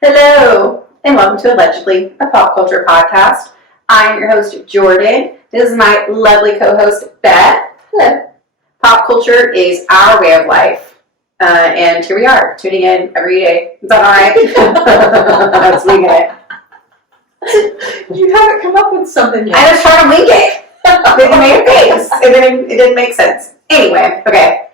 Hello, and welcome to Allegedly, a pop culture podcast. I'm your host, Jordan. This is my lovely co-host, Beth. Hello. Pop culture is our way of life, and here we are, tuning in every day. Is that all right? Let's wing it. You haven't come up with something yet. I was trying to wing it. Then you made a face, and then it didn't make sense. Anyway, okay.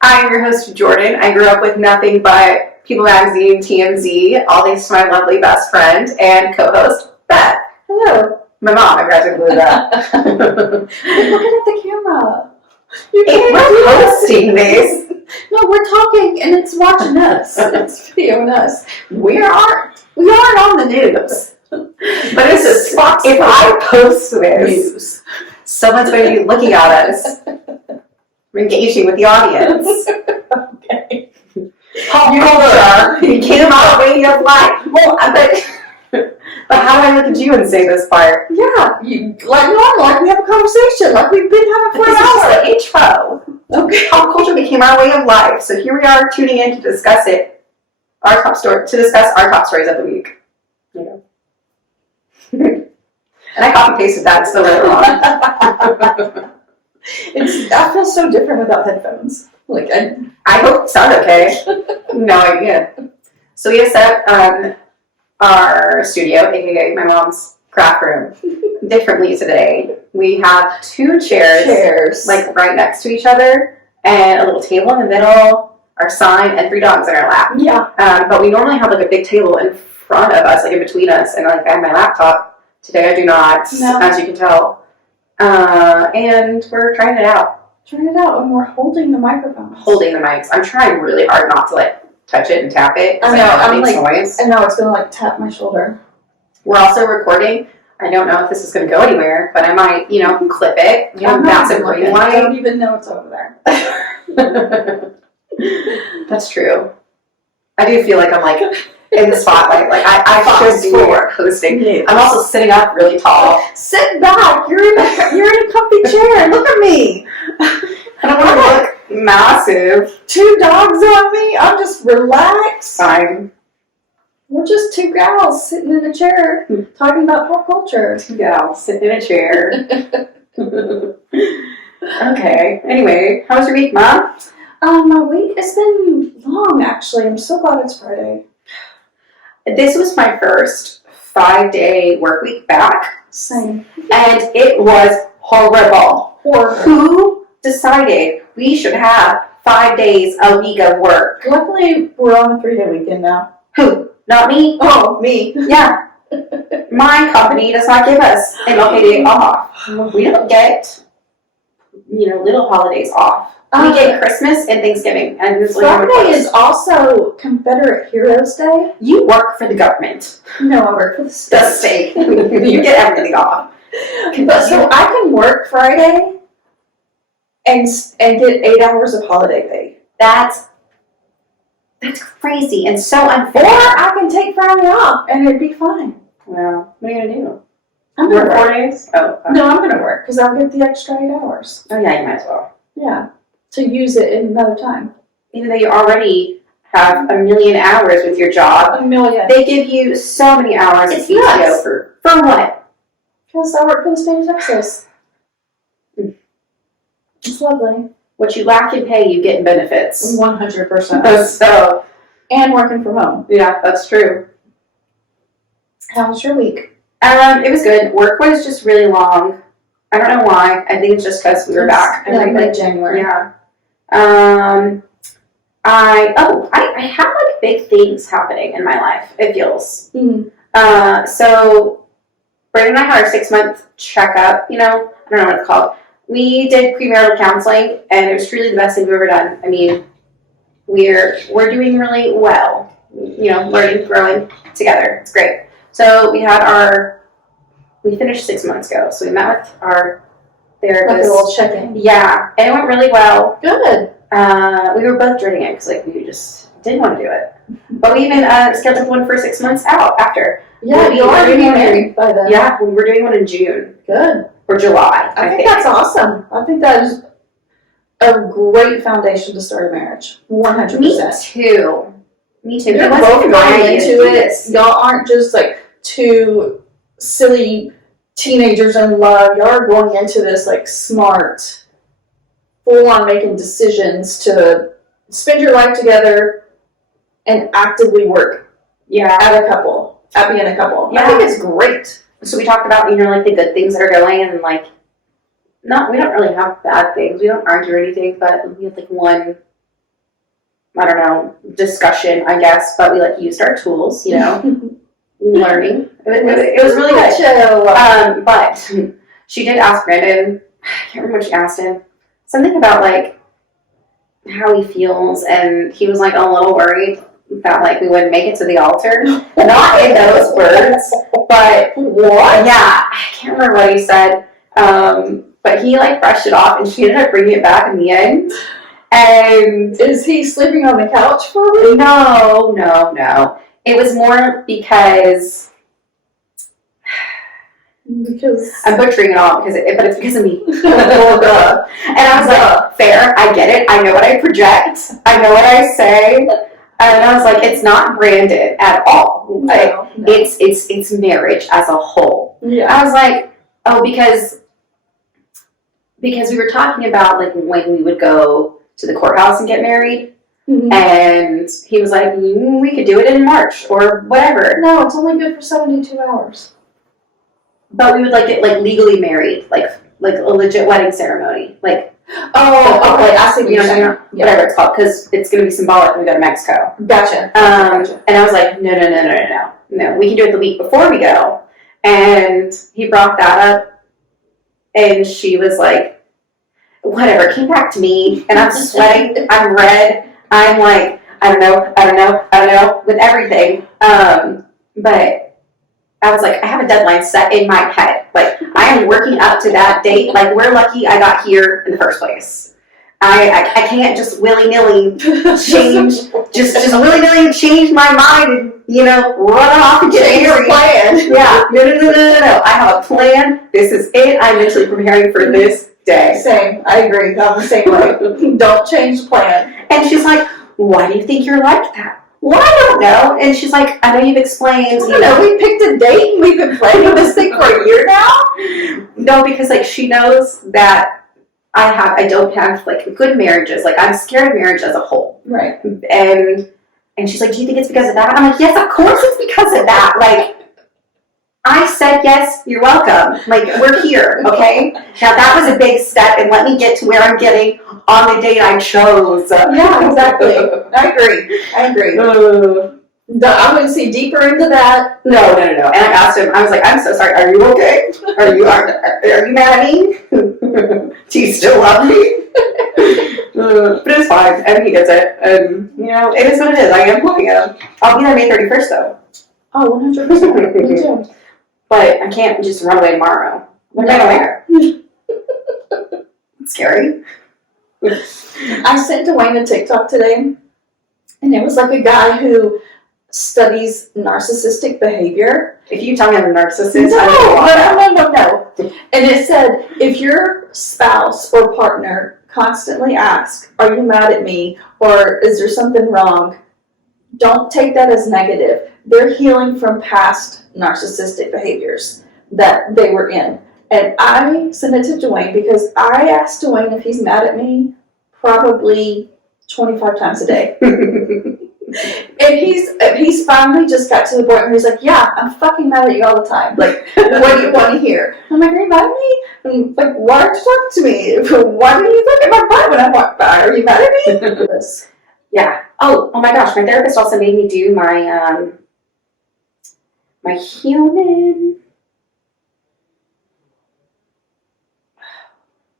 I'm your host, Jordan. I grew up with nothing but People Magazine, TMZ, all thanks to my lovely best friend and co-host, Beth. Hello. My mom, I gradually blew that. Look at the camera. If we're posting this. No, we're talking and it's watching us. It's videoing us. We aren't on the news. But it's just, if I post this, someone's going to be looking at us. We're engaging with the audience. Okay. Pop culture. You came out way of life. Well, but how do I look at you and say this part? Yeah, like normal, like we have a conversation, like we've been having for an hour. This is the intro. Okay. Pop culture became our way of life. So here we are tuning in to discuss it. To discuss our top stories of the week. Yeah. And I copy pasted that, so really wrong. I feel so different without headphones. Like I hope it sounds okay. No idea. So we have set up our studio, aka my mom's craft room, differently today. We have two chairs, like right next to each other, and a little table in the middle, our sign, and 3 dogs in our lap. Yeah. But we normally have like a big table in front of us, like in between us, and like I have my laptop. Today I do not, as you can tell. And we're trying it out. And we're holding the microphone. Holding the mics. I'm trying really hard not to like touch it and tap it. I know. I'm like, noise. I know it's gonna like tap my shoulder. We're also recording. I don't know if this is gonna go anywhere, but I might, clip it. Massive green light. I don't even know it's over there. That's true. I do feel like I'm like in the spotlight. Like I should be hosting. Yeah. I'm also sitting up really tall. Sit back. You're in a comfy chair. Look at me. I don't want to look massive. 2 dogs on me. I'm just relaxed. Fine. We're just 2 gals sitting in a chair talking about pop culture. 2 gals sitting in a chair. Okay. Anyway, how was your week, Mom? My week has been long, actually. I'm so glad it's Friday. This was my first 5-day work week back. Same. And it was horrible. Who decided we should have 5 days a week of work? Luckily, we're on a 3-day weekend now. Who? Not me? Oh, me. Yeah. My company does not give us an okay day off. We don't get, little holidays off. We get Christmas and Thanksgiving. And Friday is also Confederate Heroes Day. You work for the government. No, I work for the state. You get everything off. But so I can work Friday and get 8 hours of holiday pay. That's crazy and so unfair. Or I can take Friday off and it'd be fine. Well, what are you gonna do? I'm gonna work 4 days? Oh, fine. No, I'm gonna work because I'll get the extra 8 hours. Oh yeah, you might as well. Yeah, to use it in another time. Even though you already have 1 million hours with your job, 1 million. they give you so many hours of PTO for what? Because I work for the state of Texas. It's lovely. What you lack in pay, you get in benefits. 100%. So, and working from home. Yeah, that's true. How was your week? It was good. Work was just really long. I don't know why. I think it's just because we were back. Like January. Yeah. I have like big things happening in my life. It feels. Mm-hmm. So Brandon and I had our 6-month checkup. I don't know what it's called. We did premarital counseling, and it was truly the best thing we've ever done. I mean, we're doing really well. Learning, growing together. It's great. So we finished 6 months ago. So we met with our therapist. Like a little check-in. Yeah, and it went really well. Good. We were both dreading it because we just didn't want to do it. But we even scheduled one for 6 months out after. Yeah, you are married by then. Yeah, we were doing one in June. Good. Or July, I think that's awesome. I think that is a great foundation to start a marriage. 100%. Me too. Me too. You're It wasn't both my going idea to into do it. this. Y'all aren't just like two silly teenagers in love. Y'all are going into this like smart, full on making decisions to spend your life together and actively work Yeah. at being a couple. Yeah. I think it's great. So we talked about, like the good things that are going, and like, we don't really have bad things. We don't argue or anything, but we had like one, I don't know, discussion, I guess, but we like used our tools, learning. It was really good. But she did ask Brandon, I can't remember what she asked him, something about like how he feels, and he was like a little worried that like we wouldn't make it to the altar. Not in those words, but What? yeah, I can't remember what he said. But he like brushed it off, and she ended up bringing it back in the end. And Is he sleeping on the couch for a week? no. It was more because I'm butchering it all but it's because of me. And I was like, fair, I get it. I know what I project. I know what I say. And I was like, it's not branded at all. No. It's marriage as a whole. Yeah. I was like, oh, because we were talking about like when we would go to the courthouse and get married. Mm-hmm. And he was like, we could do it in March or whatever. No, it's only good for 72 hours. But we would like get like legally married, like a legit wedding ceremony, like okay, I see what you're saying. whatever it's called, because it's going to be symbolic when we go to Mexico. Gotcha. And I was like, no, we can do it the week before we go. And he brought that up, and she was like, whatever. Came back to me, and I'm sweating. I'm red. I'm like, I don't know, with everything. But I was like, I have a deadline set in my head. Like, I am working up to that date. Like, we're lucky I got here in the first place. I can't just willy-nilly change, just willy-nilly change my mind and, run off and get married. Plan. Yeah, no. I have a plan. This is it. I'm mentally preparing for this day. Same. I agree. I'm the same way. Don't change the plan. And she's like, why do you think you're like that? Well, I don't know. And she's like, I know you've explained. We picked a date and we've been planning this thing for a year now. No, because like she knows that I don't have like good marriages. Like I'm scared of marriage as a whole. Right. And she's like, do you think it's because of that? I'm like, yes, of course it's because of that. Like, I said yes, you're welcome. Like, we're here, okay? Now, that was a big step, and let me get to where I'm getting on the date I chose. Yeah, exactly. I agree. I wouldn't see deeper into that. No. And I asked him, I was like, I'm so sorry, are you okay? Are you mad at me? Do you still love me? But it was fine, and he gets it. And, it is what it is. I am playing him. I'll be there May 31st, though. Oh, 100%. Me too. But I can't just run away tomorrow. What am I wear? It's scary. I sent Dwayne a TikTok today, and it was like a guy who studies narcissistic behavior. If you tell me I'm a narcissist, No. And it said, if your spouse or partner constantly asks, are you mad at me? Or is there something wrong? Don't take that as negative. They're healing from past narcissistic behaviors that they were in. And I sent it to Dwayne because I asked Dwayne if he's mad at me probably 25 times a day. And he's finally just got to the point where he's like, yeah, I'm fucking mad at you all the time. Like, what do you want to hear? I'm like, are you mad at me? I'm like, why don't you talk to me? Why do you look at my butt when I walk by? Are you mad at me? Yeah. Oh my gosh, my therapist also made me do my my human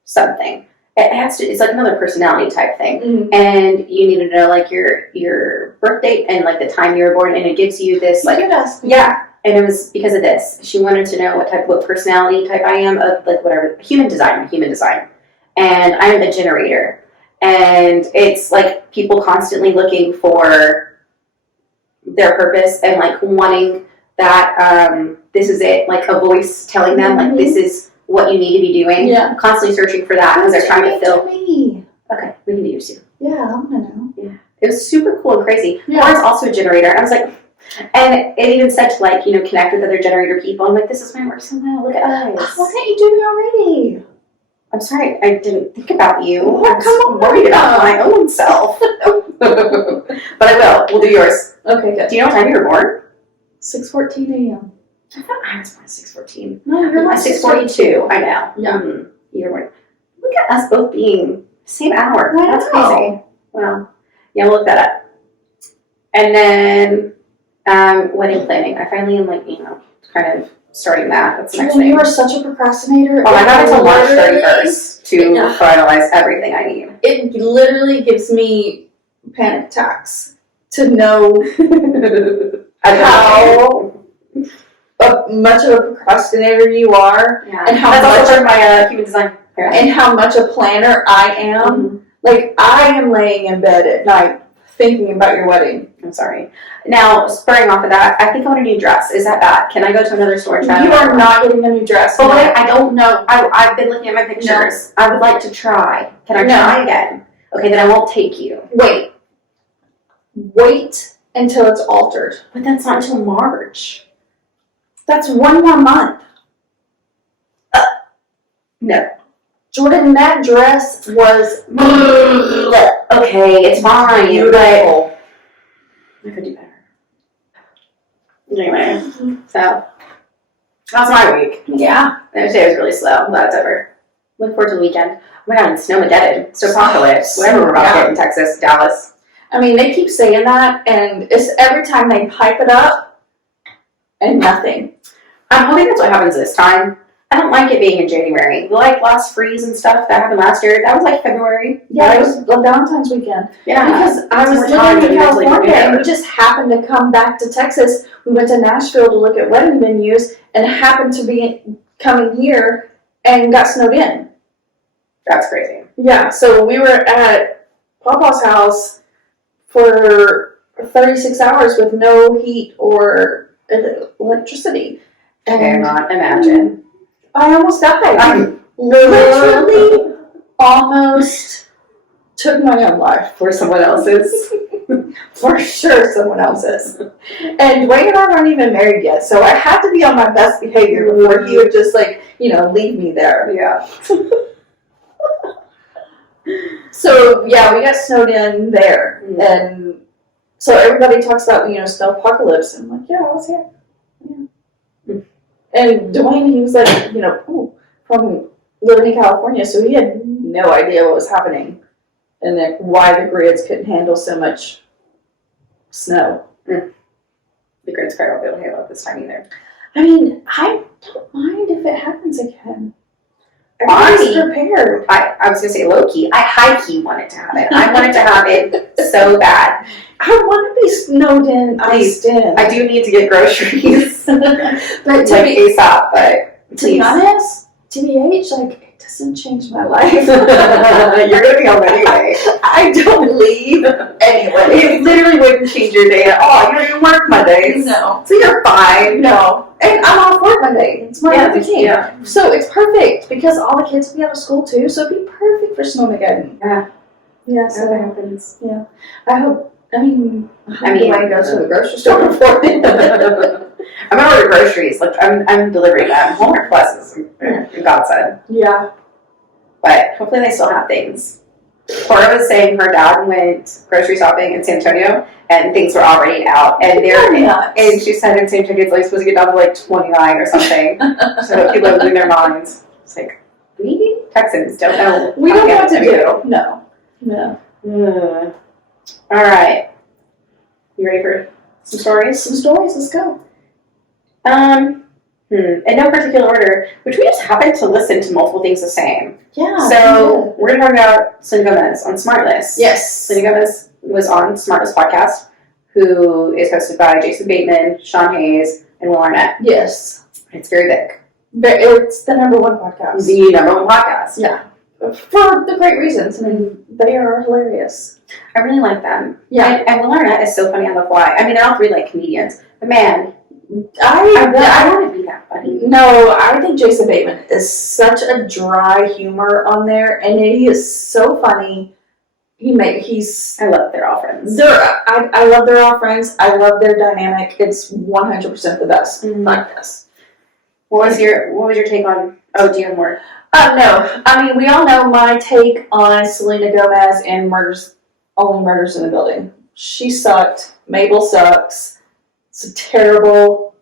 something. It's like another personality type thing. Mm-hmm. And you need to know like your birth date and like the time you were born, and it gives you this like yeah. And it was because of this. She wanted to know what personality type I am of like whatever human design. And I'm a generator. And it's like people constantly looking for their purpose and like wanting that this is it, like a voice telling them like this is what you need to be doing. Yeah. Constantly searching for that because they're trying to fill. Me. Okay, we can do you too. Yeah, I want to know. Yeah, It was super cool and crazy. Yeah. Lauren's also a generator. And I was like, and it even said to like, connect with other generator people. I'm like, this is why it works so well. Look at us. Why didn't you do me already? I'm sorry, I didn't think about you. Oh, I was come on. worried about my own self. But I will. We'll do yours. Okay, good. Do you know what time you were born? 6:14 a.m. I thought I was born at 6:14. No, you're not 6:42. I know. Yeah. Mm-hmm. You were born. Look at us both being same hour. I That's know. crazy. Wow. Yeah, we'll look that up. And then wedding planning. I finally am like, kind of starting that. That's the next thing. You are such a procrastinator. Oh, I got until March Literally- 31st to finalize everything I need. It literally gives me panic attacks to know how much of a procrastinator you are, Yeah. and how That's much also from my human design parent. and how much a planner I am. Mhm. Like, I am laying in bed at night thinking about your wedding. I'm sorry. Now, spurring off of that, I think I want a new dress. Is that bad? Can I go to another store and try it You on? are not getting a new dress. But I don't know. I've been looking at my pictures. I would like to try. Can I No. try again? Okay, then I won't take you. Wait until it's altered. But that's not until March. That's one more month. No. Jordan, that dress was Okay, it's fine. beautiful. But I could do better. Anyway, so that was my week. Yeah. Thursday was really slow. I'm glad it's over. Look forward to the weekend. Oh my god, it's Snowmageddon. Snowpocalypse. Whatever we're about to get in Texas, Dallas. I mean, they keep saying that, and it's every time they pipe it up, and nothing. I'm hoping that's what happens this time. I don't like it being in January. The last freeze and stuff that happened last year, that was like February. Yeah, right? it was Valentine's weekend. Yeah. Because I was More time living in to mentally California, prepare. and we just happened to come back to Texas. We went to Nashville to look at wedding venues, and happened to be coming here and got snowed in. That's crazy. Yeah, so we were at Papa's house for 36 hours with no heat or electricity. I cannot imagine. I almost died. I'm Literally almost took my own life. for someone else's. For sure, someone else's. And Dwayne and I weren't even married yet, so I had to be on my best behavior before he would just leave me there. Yeah. So yeah, we got snowed in there, Mhm. and so everybody talks about snow apocalypse. And I'm like, yeah, I was here. Yeah. And Dwayne, he was like, from living in California, so he had no idea what was happening, and why the grids couldn't handle so much snow. The grid's probably won't be able to handle it this time either. I mean, I don't mind if it happens again. I- Everybody's prepared. I was gonna say low key. I high key wanted to have it. I wanted to have it so bad. I want to be snowed in, iced in. I do need to get groceries, But like to be ASAP. But To be honest, TBH, it doesn't change my life. you're gonna be home anyway. I don't leave anyway. It literally wouldn't change your day at all. You don't even work Mondays, No. so you're fine. No. And I'm off work Monday. It's Martin Luther King. Yeah. So it's perfect because all the kids will be out of school too, so it'd be perfect for Snowmageddon. Yeah. Yeah, So that so happens. I hope Dwayne goes to the grocery store I'm before me. gonna order groceries. Like I'm delivering them. Walmart Plus is a godsend. Yeah. But hopefully they still have things. Cora was saying her dad went grocery shopping in San Antonio and things were already out. And and she said in San Antonio it's supposed to get down to 29 or something. So people are losing their minds. It's like, we Texans don't know. We don't know what to how do. No. All right. You ready for some stories? Some stories, let's go. In no particular order, which we just happened to listen to multiple things the same. Yeah. So we're going to talk about Selena Gomez on SmartList. Yes. Selena Gomez was on SmartList podcast, who is hosted by Jason Bateman, Sean Hayes, and Will Arnett. Yes. It's very big. But it's the number one podcast. The number one podcast. Yeah. For the great reasons. I mean, they are hilarious. I really like them. Yeah. And Will Arnett is so funny on the fly. I mean, they're all three comedians. But man, I I want to be that funny. No, I think Jason Bateman is such a dry humor on there, and he is so funny. he's. I love they're all friends. I love They're All Friends. I love their dynamic. It's 100% the best podcast. What was your take on? Oh, do you have more? No. I mean, we all know my take on Selena Gomez and Only Murders in the Building. She sucked. Mabel sucks. It's a terrible,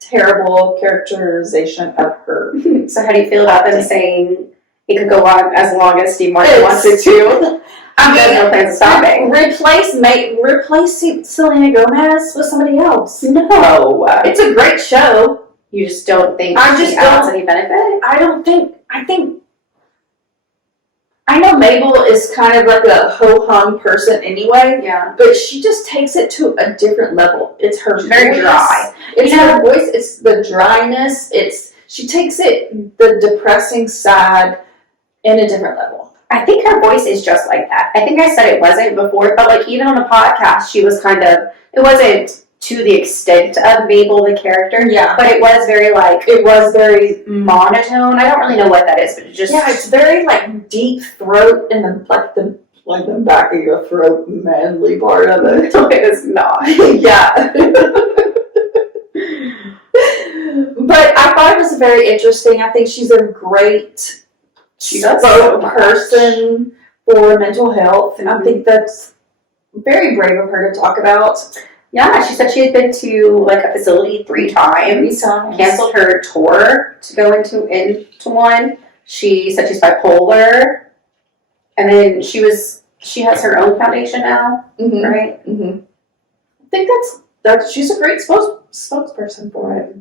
terrible characterization of her. So how do you feel about them saying it could go on as long as Steve Martin wants it to? I mean, no plans of stopping. Replace Selena Gomez with somebody else. No. It's a great show. You just don't think she adds any benefit? I know Mabel is kind of like a ho-hum person anyway. Yeah. But she just takes it to a different level. It's her voice. Very dry. It's her voice. It's the dryness. She takes it, the depressing side, in a different level. I think her voice is just like that. I think I said it wasn't before, but like even on the podcast, she was it wasn't to the extent of Mabel the character. Yeah. But it was very monotone. I don't really know what that is, but it just it's very like deep throat and the back of your throat manly part of it. it is not. Yeah. But I thought it was very interesting. I think she's a great spokesperson for mental health. And I think that's very brave of her to talk about. Yeah, she said she had been to like a facility 3 times. Canceled her tour to go into one. She said she's bipolar. And then she has her own foundation now, right? Mm-hmm. I think that's she's a great spokesperson for it.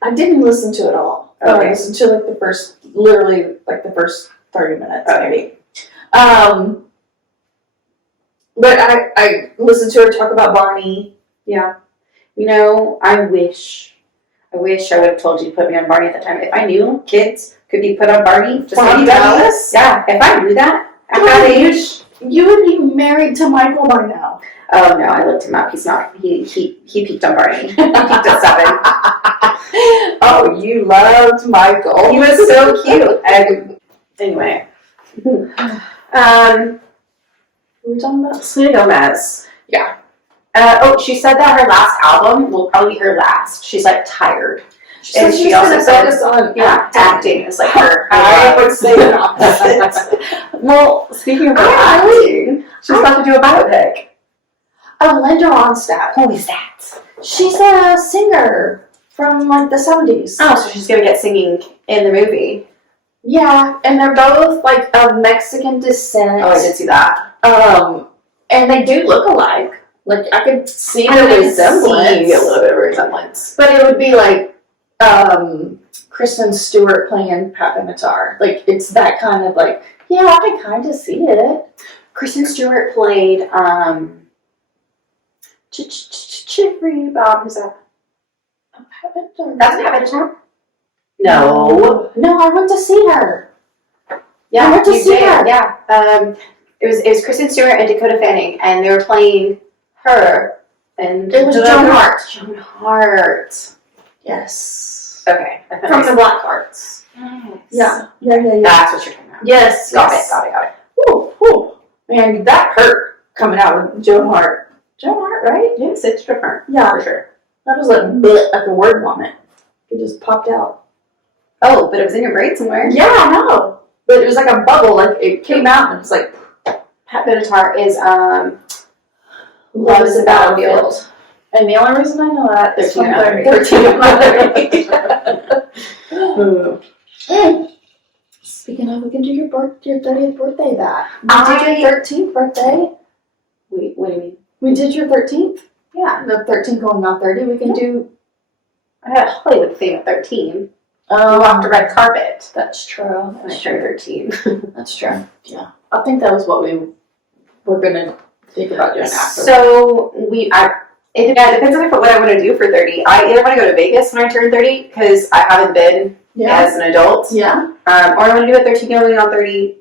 I didn't listen to it all. Okay. I listened to the first 30 minutes maybe. But I listened to her talk about Barney. Yeah. I wish I would have told you to put me on Barney at the time. If I knew kids could be put on Barney, just Barney Dallas? Yeah, if I knew that at that age, you would be married to Michael by now. Oh no, I looked him up. He's not. He peaked on Barney. He peaked at 7. Oh, you loved Michael. He was so cute. And anyway, What were we talking about? Selena Gomez. Yeah. She said that her last album will probably be her last. She's tired. And she also focused on acting is her. I would say the opposite. Well, speaking of acting, she's about to do a biopic. Oh, Linda Ronstadt. Who is that? She's a singer from the 70s. Oh, so she's gonna get singing in the movie. Yeah, and they're both of Mexican descent. Oh, I did see that. And they do look alike. I could see I the could resemblance. see a little bit of resemblance. But it would be Kristen Stewart playing Pat Benatar. It's that kind of I can kind of see it. Kristen Stewart played Chicory Bob. Who's that? Pat Benatar. That's Pat Benatar? No. No, I went to see her. Yeah, I went to see her. Yeah. It was Kristen Stewart and Dakota Fanning, and they were playing her. And It was Joan Hart. Joan Hart. Yes. Okay. From the Black Hearts. Yes. Yeah. That's what you're talking about. Yes. Got it. Whew. Man, that hurt coming out with Joan Hart. Joan Hart, right? Yes, it's different. Yeah. For sure. That was like a word vomit. It just popped out. Oh, but it was in your brain somewhere. Yeah, I know. But it was like a bubble. It came out and it's Pat Benatar is Love is a Battlefield. And the only reason I know that is 13. Speaking of, we can do your 30th birthday that. We did your 13th birthday. Wait, what do you mean? We did your 13th? Yeah. The 13 going on 30. We can do... I had a Hollywood theme at 13. We walked the red carpet. That's true. When I turned 13. That's true. Yeah. I think that was what we were going to think about doing after. So, it depends on what I want to do for 30. I either want to go to Vegas when I turn 30, because I haven't been as an adult. Yeah. Or I want to do a 13 going on 30,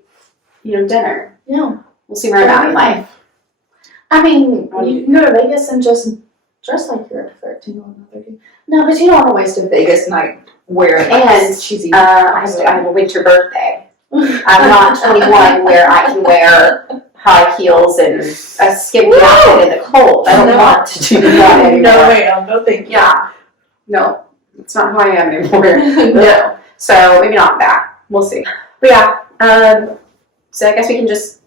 dinner. Yeah. We'll see where I'm at in life. I mean, you can go to Vegas and just dress like you're 13 going on 30. No, but you don't want to waste a Vegas night wearing And cheesy. I have a winter birthday. I'm not 21 where I can wear high heels and a skin jacket in the cold. I don't want to do that anymore. No, ma'am. No, thank you. Yeah. No, that's not who I am anymore. No. So maybe not that. We'll see. But yeah, so I guess we can just,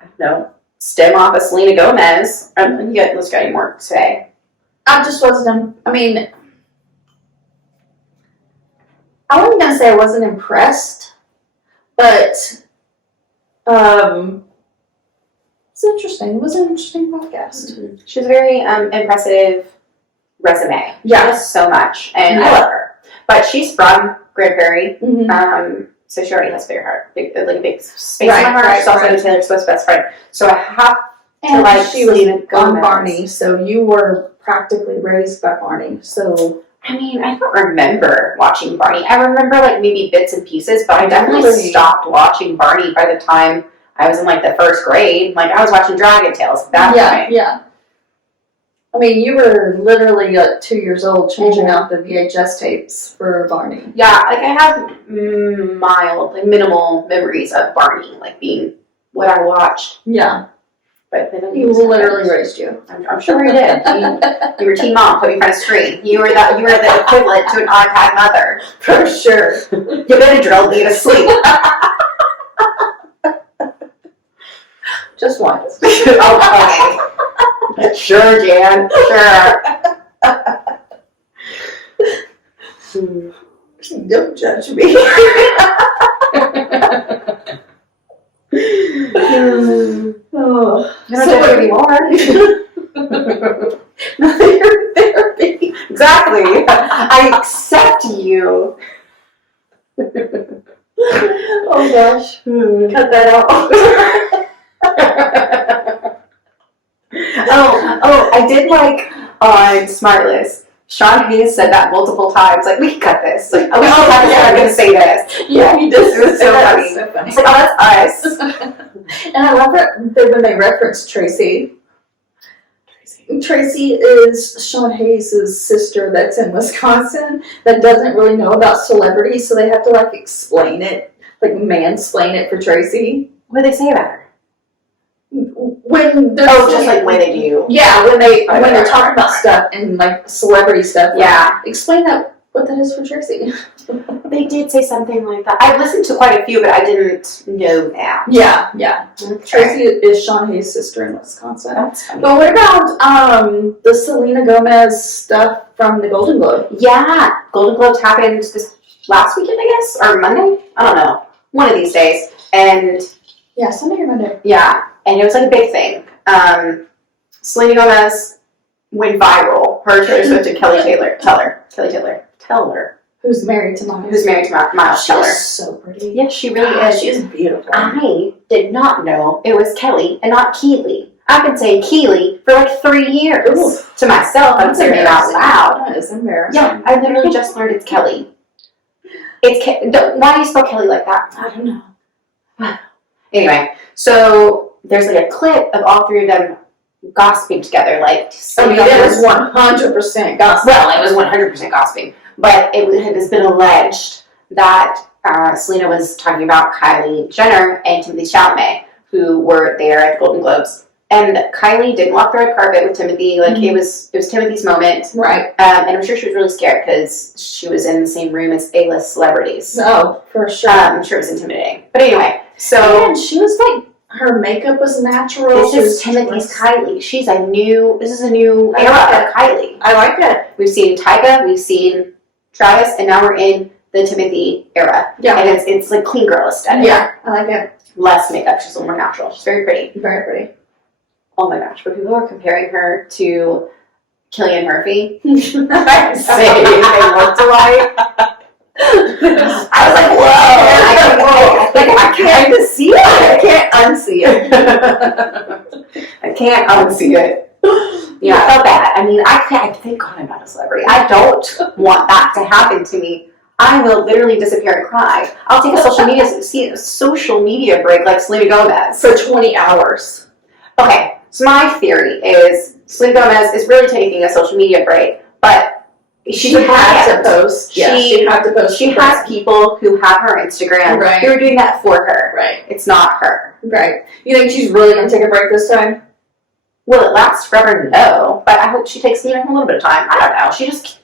I don't know, stem off of Selena Gomez. Let's get any more today. I just wasn't, I mean, I wasn't going to say I wasn't impressed, but it's interesting. It was an interesting podcast. Mm-hmm. She has a very impressive resume. Yeah. She does so much, and I love her. But she's from Grand Prairie, so she already has a big heart, like a big space in my heart. She's also Taylor Swift's best friend, so I have to like she Selena was Gomez. on Barney, so you were practically raised by Barney. So I mean, I don't remember watching Barney. I remember like maybe bits and pieces, but I definitely stopped watching Barney by the time I was in like the first grade. Like I was watching Dragon Tales at that point. Yeah. I mean, you were literally 2 years old changing out the VHS tapes for Barney. Yeah, like I have mild, like minimal memories of Barney, like being what I watched. Yeah. But then He literally raised you. I'm sure he did. You were teen mom, put me in front of screen. You were the equivalent to an iPad mother. For sure. You Benadryl me to sleep. Just once. Okay. Sure, Jan. Sure. Don't judge me. Oh, I don't judge you anymore. You're therapy. Exactly. I accept you. Oh gosh. Cut that out. Oh, I did like on Smartlist. Sean Hayes said that multiple times. Like, we can cut this. Like, we can cut this. I'm going to say this. Yeah, he does. It was so funny. So funny. It's like, oh, that's us. And I love it when they reference Tracy. Tracy is Sean Hayes' sister that's in Wisconsin that doesn't really know about celebrities, so they have to like explain it, like mansplain it for Tracy. What do they say about her? When just like when they do. Yeah, when they're talking about stuff and like celebrity stuff. Yeah. Explain what that is for Tracy. They did say something like that. I've listened to quite a few, but I didn't know that. Yeah. Okay. Tracy is Sean Hayes' sister in Wisconsin. That's funny. But what about the Selena Gomez stuff from the Golden Globe? Yeah. Golden Globes happened this last weekend, I guess, or Monday? I don't know. One of these days. And yeah, Sunday or Monday. yeah, and it was like a big thing. Selena Gomez went viral. Her, Taylor Swift, and Kelly Taylor. Who's married to Miles. Who's married to Miles Teller. She's so pretty. Yes, she really is. She is beautiful. I did not know it was Kelly and not Keely. I've been saying Keely for like 3 years. Ooh. To myself. I'm saying it out loud. That is embarrassing. Yeah, I literally just learned it's Kelly. Why do you spell Kelly like that? I don't know. Anyway, so there's like a clip of all three of them gossiping together. Like, I mean, it was 100% gossip. Well, it was 100% gossiping, but it has been alleged that Selena was talking about Kylie Jenner and Timothée Chalamet, who were there at the Golden Globes. And Kylie didn't walk the red carpet with Timothy. Like, it was Timothy's moment. Right. And I'm sure she was really scared because she was in the same room as A-list celebrities. Oh, for sure. I'm sure it was intimidating. But anyway, so... And she was like, her makeup was natural. This is Timothy's Kylie. This is a new era of Kylie. I like it. We've seen Tyga, we've seen Travis, and now we're in the Timothy era. Yeah. And it's like clean girl aesthetic. Yeah, I like it. Less makeup, she's a little more natural. She's very pretty. Very pretty. Oh my gosh, but people are comparing her to Cillian Murphy. I Saying they looked alike. I was like, whoa! I can't see it. I can't unsee it. I can't unsee it. Yeah, I felt bad. I mean, I thank God I'm not a celebrity. I don't want that to happen to me. I will literally disappear and cry. I'll take a social media break like Selena Gomez. For 20 hours. Okay, so my theory is Selena Gomez is really taking a social media break, but She had to post. Yeah, she had to post. She has people who have her Instagram who are doing that for her. Right. It's not her. Right. You think she's really going to take a break this time? Will it last forever? No. But I hope she takes a little bit of time. I don't know. She just...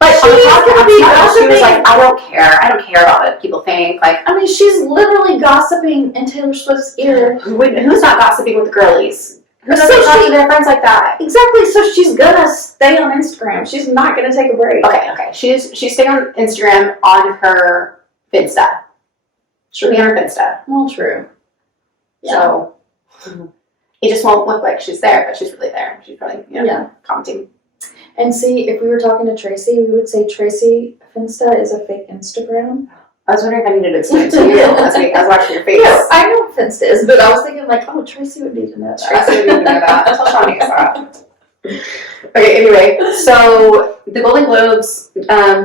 But she was like, I don't care. I don't care about what people think. Like, I mean, she's literally gossiping in Taylor Swift's ear. Who's not gossiping with the girlies? Who's not talking to their friends like that? Exactly. So she's gonna stay on Instagram. She's not gonna take a break. Okay. She's staying on Instagram on her Finsta. She'll be on her Finsta. Well, true. Yeah. So it just won't look like she's there, but she's really there. She's probably commenting. And see, if we were talking to Tracy, we would say Tracy Finsta is a fake Instagram. I was wondering if I needed to explain to you as I was watching your face. Yeah, I know what Finsta is, but I was thinking like, oh, Tracy would need to know that. Tracy would need to know that. Tell Shawnee that. Okay, anyway, so the Golden Globes,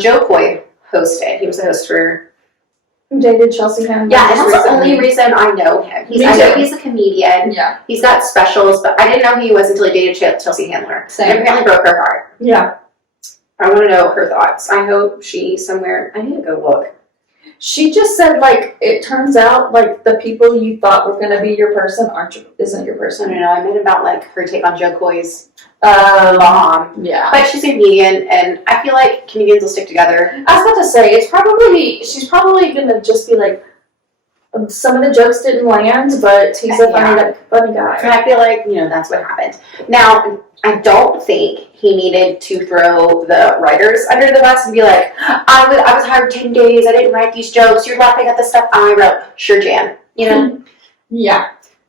Joe Coy hosted. He was the host for... Who dated Chelsea Handler? Yeah, and that's the only reason I know him. I know he's a comedian. Yeah. He's got specials, but I didn't know who he was until he dated Chelsea Handler. Same. And apparently broke her heart. Yeah. I want to know her thoughts. I hope she's somewhere... I need to go look. She just said, like, it turns out, like, the people you thought were going to be your person isn't your person. I don't know. I meant about, like, her take on Joe Coy's mom. Yeah. But she's a comedian, and I feel like comedians will stick together. I was about to say, she's probably going to just be like, some of the jokes didn't land, but he's a funny guy. And I feel like, that's what happened. Now, I don't think he needed to throw the writers under the bus and be like, I was hired 10 days, I didn't write these jokes, you're laughing at the stuff I wrote. Sure, Jan. Yeah.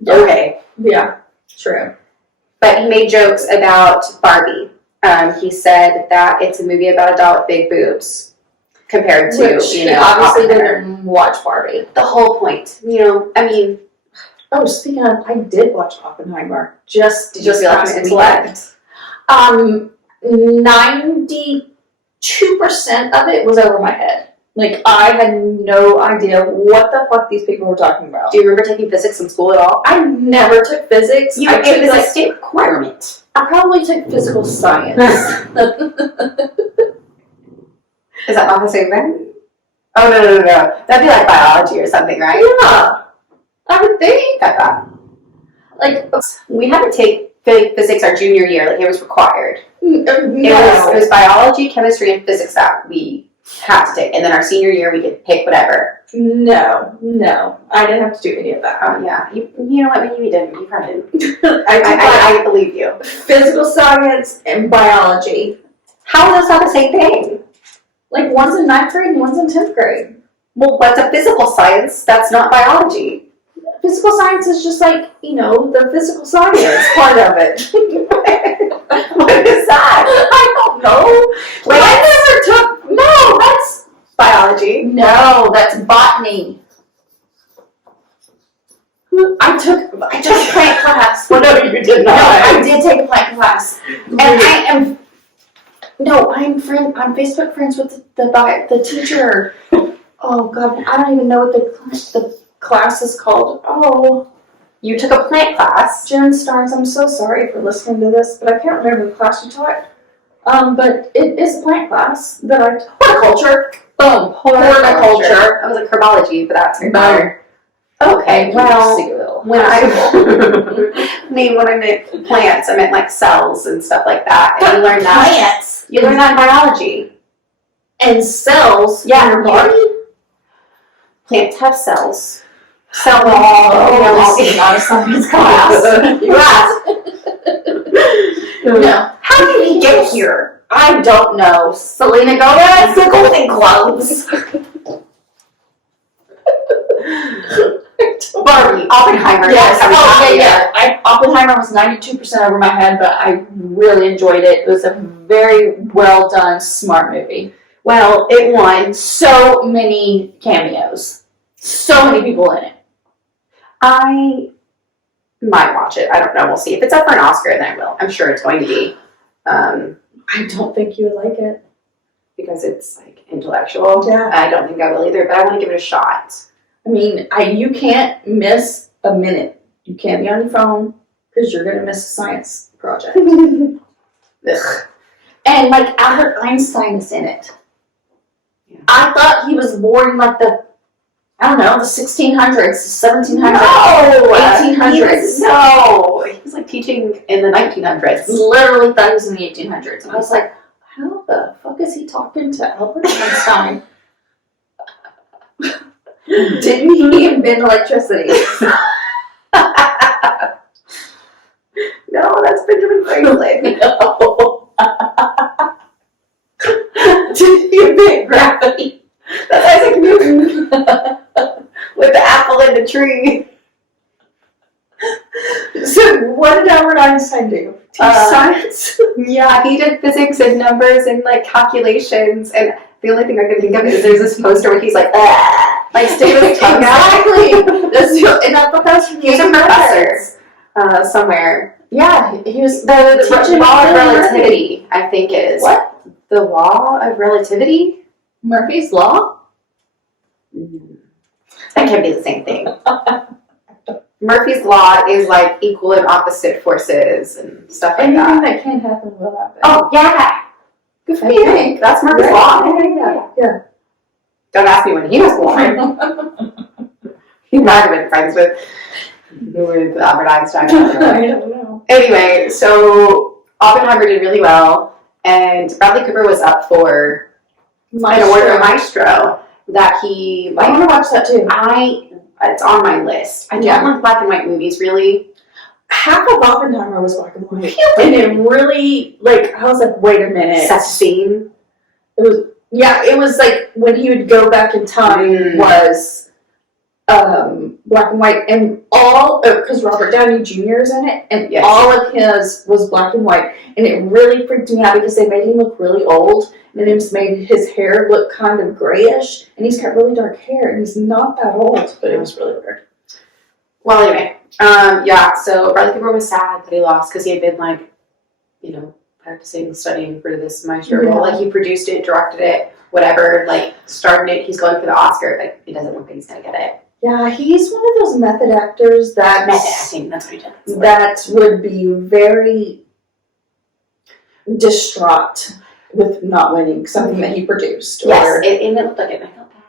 Okay. Yeah, true. But he made jokes about Barbie. He said that it's a movie about a doll with big boobs compared to, he obviously didn't watch Barbie. The whole point. Oh, speaking of, I did watch Oppenheimer. Did you feel like an intellect? 92% of it was over my head. Like, I had no idea what the fuck these people were talking about. Do you remember taking physics in school at all? I never took physics. It was a state requirement. I probably took physical science. Is that not the same thing? Oh, no. That'd be like biology or something, right? Yeah. I would think. I thought. Like, we had to take physics our junior year. Like, it was required. No. It was biology, chemistry, and physics that we had to take. And then our senior year, we could pick whatever. No. I didn't have to do any of that. Oh, yeah. You know what? Maybe you didn't. You probably didn't. I believe you. Physical science and biology. How is that the same thing? Like, one's in 9th grade and one's in 10th grade. Well, what's a physical science? That's not biology. Physical science is just like, the physical science part of it. What is that? I don't know. Like, I never took... No, that's... biology. No, that's botany. I took a plant class. Well, no, you did not. No, I did take a plant class. And I am... No, I'm Facebook friends with the teacher. Oh, God, I don't even know what the class is called. Oh. You took a plant class. Jen Starnes, I'm so sorry for listening to this, but I can't remember the class you taught. But it is a plant class that I taught. Horticulture. Boom. Horticulture. I was like herbology, but that's better. Okay, well, when I meant plants, I meant like cells and stuff like that. And you learn that. Plants. You learn that in biology. And cells. Yeah. In your body. Plants have cells. Cell this is not a science class. You asked. No. How did he get here? I don't know. Selena Gomez? The Golden Globes. Barbie. Oppenheimer. Yes. Oppenheimer was 92% over my head, but I really enjoyed it. It was a very well done, smart movie. Well, it won. So many cameos. So many people in it. I might watch it. I don't know. We'll see. If it's up for an Oscar, then I will. I'm sure it's going to be. I don't think you would like it. Because it's like intellectual. Yeah. I don't think I will either, but I want to give it a shot. I mean, you can't miss a minute. You can't be on your phone because you're going to miss a science project. Ugh. And like Albert Einstein is in it. Yeah. I thought he was born like the 1600s, the 1700s, No! 1800s. No! He was like teaching in the 1900s. Literally thought he was in the 1800s. And I was like, how the fuck is he talking to Albert Einstein? Didn't he invent electricity? No, that's Benjamin Franklin. No. Did he invent gravity? That's Isaac Newton. With the apple in the tree. So what did Albert Einstein do? Teach science? Yeah, he did physics and numbers and like calculations, and the only thing I can think of is there's this poster where he's like sticking his tongue out. Exactly. And I thought that was from He was a professor somewhere. Yeah, he was The teaching law of Murphy. relativity, I think is. What? The law of relativity? Murphy's Law? That can't be the same thing. Murphy's Law is like equal and opposite forces and stuff like Anything that. that can happen will happen. Oh, yeah. Good for I you. think. That's Murphy's Law. Yeah. Don't ask me when he was born. He might have been friends with Albert Einstein. I don't know. Anyway, so Oppenheimer did really well, and Bradley Cooper was up for an award for Maestro that he I want to watch that too. It's on my list. I don't Yeah. like black and white movies, really. Half of Oppenheimer was black and white. And it really, like, I was like, wait a minute. Such a scene. It was like when he would go back in time was black and white, and all because Robert Downey Jr. is in it, and Yes. all of his was black and white, and it really freaked me out because they made him look really old, and it just made his hair look kind of grayish, and he's got really dark hair, and he's not that old, but it was really weird. Well, anyway, so Bradley Cooper was sad that he lost because he had been like, practicing, studying for this Maestro role. Like, he produced it, directed it, whatever, like, started it. He's going for the Oscar. Like, it doesn't look like he's going to get it. Yeah, he's one of those method actors that Method acting, that's what he does. that would be very distraught with not winning something that he produced. Yes, and it looked like it, and I felt bad.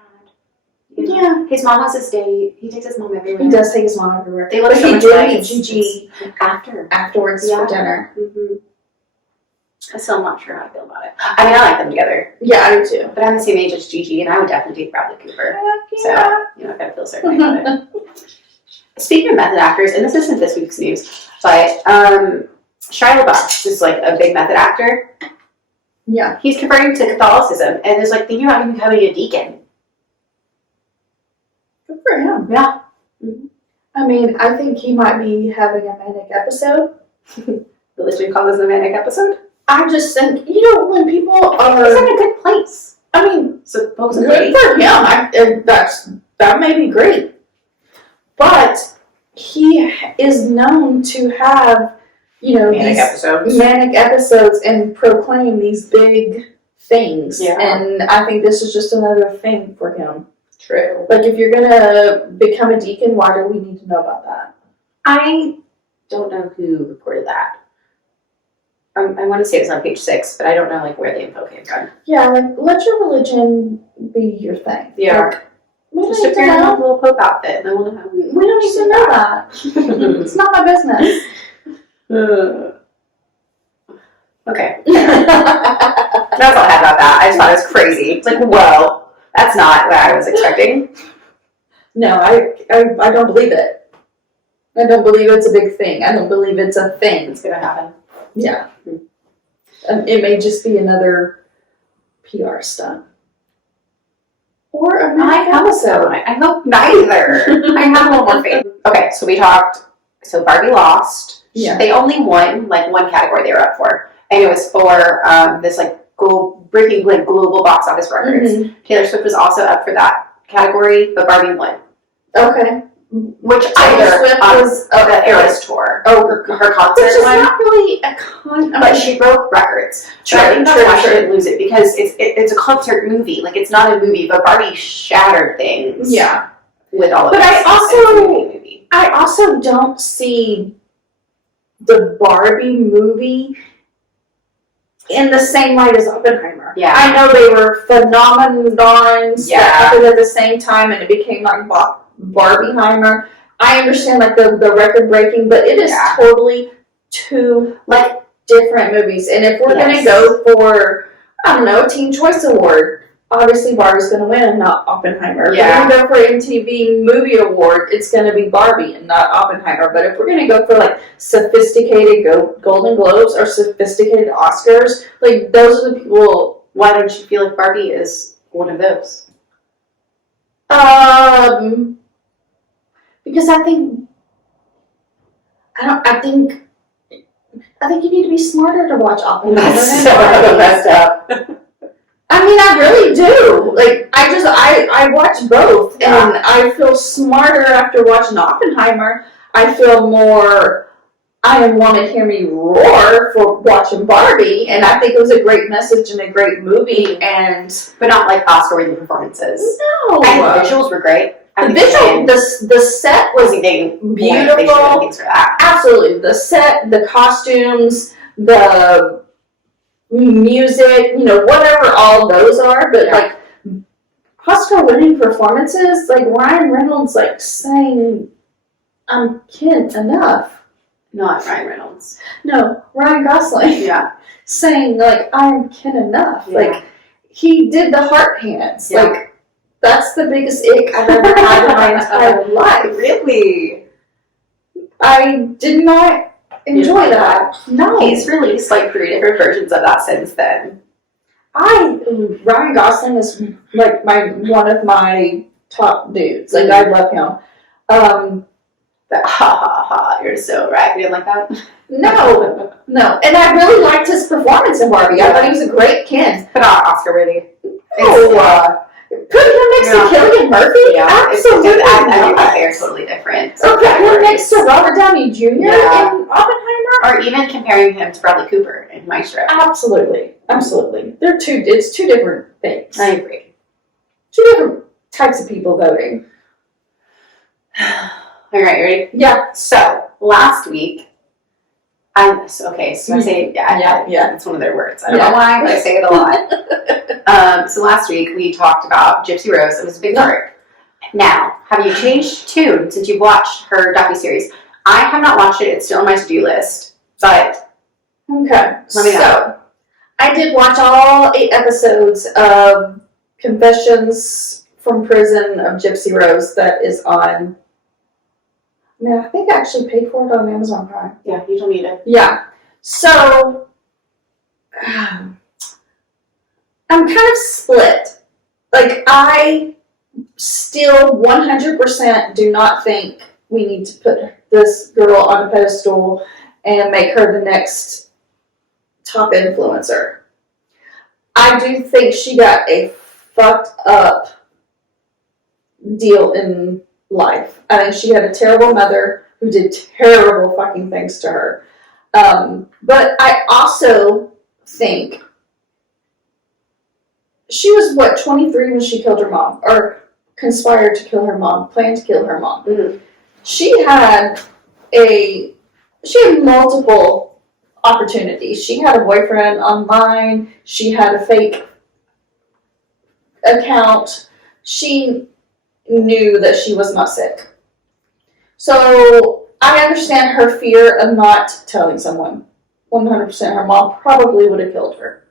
Yeah. His mom was his date. He takes his mom everywhere. He does take his mom everywhere. They look But so he much did alike. meet Gigi afterwards Yeah. for dinner. Mm-hmm. I'm still not sure how I feel about it. I mean, I like them together. Yeah, I do too. But I'm the same age as Gigi, and I would definitely take Bradley Cooper. Yeah. So, I gotta feel a certain way about it. Speaking of method actors, and this isn't this week's news, but Shia LaBeouf is like a big method actor. Yeah. He's converting to Catholicism, and is like thinking about him becoming a deacon. Good for him. Yeah. I mean, I think he might be having a manic episode. Religion calls this a manic episode. I just think, when people He's are, in a good place, I mean, supposedly. good for him. That may be great. But he is known to have, Manic these manic episodes and proclaim these big things. Yeah. And I think this is just another thing for him. True. Like, if you're going to become a deacon, why do we need to know about that? I don't know who reported that. I want to say it was on page 6, but I don't know where the info came from. Yeah, let your religion be your thing. Yeah. Like, we Just don't if need you're to in a know. little Pope outfit, and I want to know. We don't need to know that. It's not my business. Okay. That's all I had about that. I just thought it was crazy. It's like, whoa, that's not what I was expecting. No, I don't believe it. I don't believe it's a big thing. I don't believe it's a thing. It's gonna happen. Yeah. It may just be another PR stunt. Or a manic episode. I hope neither. I have a little more faith. Okay, so we talked. So Barbie lost. Yeah. They only won one category they were up for, and it was for this breaking global box office records. Mm-hmm. Taylor Swift was also up for that category, but Barbie won. Okay. Which Taylor Swift was the Eras tour. Oh, her which concert is one. not really a con. But she broke records. So I think that's why she didn't lose it, because it's a concert movie. Like, it's not a movie, but Barbie shattered things. Yeah. With all of But this. I also don't see the Barbie movie in the same light as Oppenheimer. Yeah. I know they were phenomenons Yeah. that happened at the same time, and it became like Barbieheimer. I understand like the record breaking, but it is totally two like different movies. And if we're gonna go for, I don't know, a Teen Choice Award, obviously Barbie's gonna win and not Oppenheimer. Yeah. If we're gonna go for MTV Movie Award, it's gonna be Barbie and not Oppenheimer. But if we're gonna go for like sophisticated Golden Globes or sophisticated Oscars, like those are the people. Why don't you feel like Barbie is one of those? Because I think you need to be smarter to watch Oppenheimer. That's so messed up. I mean, I really do. Like, I watch both, and I feel smarter after watching Oppenheimer. I feel more, I want to hear me roar for watching Barbie, and I think it was a great message and a great movie, but not like Oscar-worthy performances. No. And the visuals were great. The set was beautiful. Things for that. Absolutely. The set, the costumes, the music, whatever all those are, but like Oscar-winning performances, like Ryan Reynolds, like saying, "I'm kin enough." Not Ryan Reynolds. No, Ryan Gosling. Yeah. Saying like, "I'm kin enough." Yeah. Like he did the heart hands. Yeah. Like that's the biggest ick I've ever had in my entire life. Really? I did not enjoy that. No. He's released like 3 different versions of that since then. Ryan Gosling is like one of my top dudes. Like I love him. But you're so right. You didn't like that? No. And I really liked his performance in Barbie. I thought he was a great Ken. But not Oscar-worthy. Put him next to Cillian Murphy? Yeah, absolutely. I think that they're totally different. Okay, him next to Robert Downey Jr. in Oppenheimer? Or even comparing him to Bradley Cooper in Maestro. Absolutely. It's two different things. I agree. Two different types of people voting. All right, ready? Yeah. So, last week, I say, yeah, it's one of their words. I don't know why, but I say it a lot. So last week we talked about Gypsy Rose. It was a big part. Now, have you changed tune since you've watched her docu-series? I have not watched it. It's still on my to-do list. But okay, let me know. I did watch all 8 episodes of Confessions from Prison of Gypsy Rose that is on. I think I actually paid for it on Amazon Prime. Yeah, you told me to. Yeah. So, I'm kind of split. Like, I still 100% do not think we need to put this girl on a pedestal and make her the next top influencer. I do think she got a fucked up deal in life. I think she had a terrible mother who did terrible fucking things to her. But I also think she was 23 when she killed her mom, or conspired to kill her mom, planned to kill her mom. Mm-hmm. She had multiple opportunities. She had a boyfriend online. She had a fake account. She knew that she was not sick. So I understand her fear of not telling someone. 100% her mom probably would have killed her.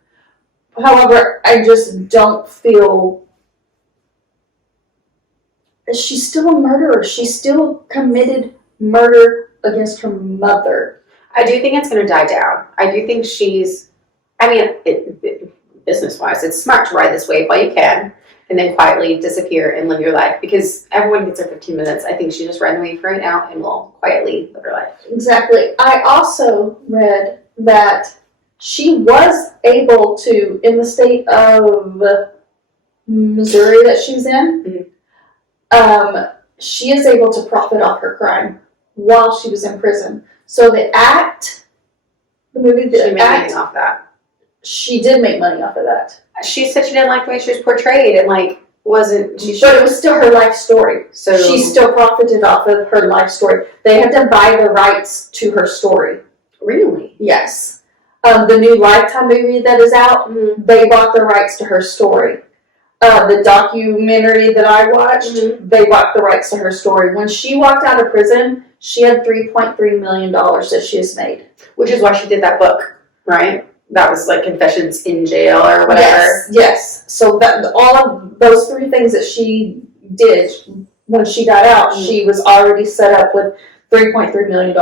However, I just don't feel she's still a murderer. She still committed murder against her mother. I do think it's going to die down. I do think business-wise, it's smart to ride this wave while you can and then quietly disappear and live your life, because everyone gets their 15 minutes. I think she just ran the wave right now and will quietly live her life. Exactly. I also read that she was able to, in the state of Missouri that she's in, she is able to profit off her crime while she was in prison. So she made money off that. She did make money off of that. She said she didn't like the way she was portrayed, and but it was still her life story. So she still profited off of her life story. They had to buy the rights to her story. Really? Yes. The new Lifetime movie that is out, they bought the rights to her story. The documentary that I watched, they bought the rights to her story. When she walked out of prison, she had $3.3 million that she has made. Which is why she did that book, right? That was like Confessions in Jail or whatever. Yes. So that all of those 3 things that she did when she got out, she was already set up with $3.3 million.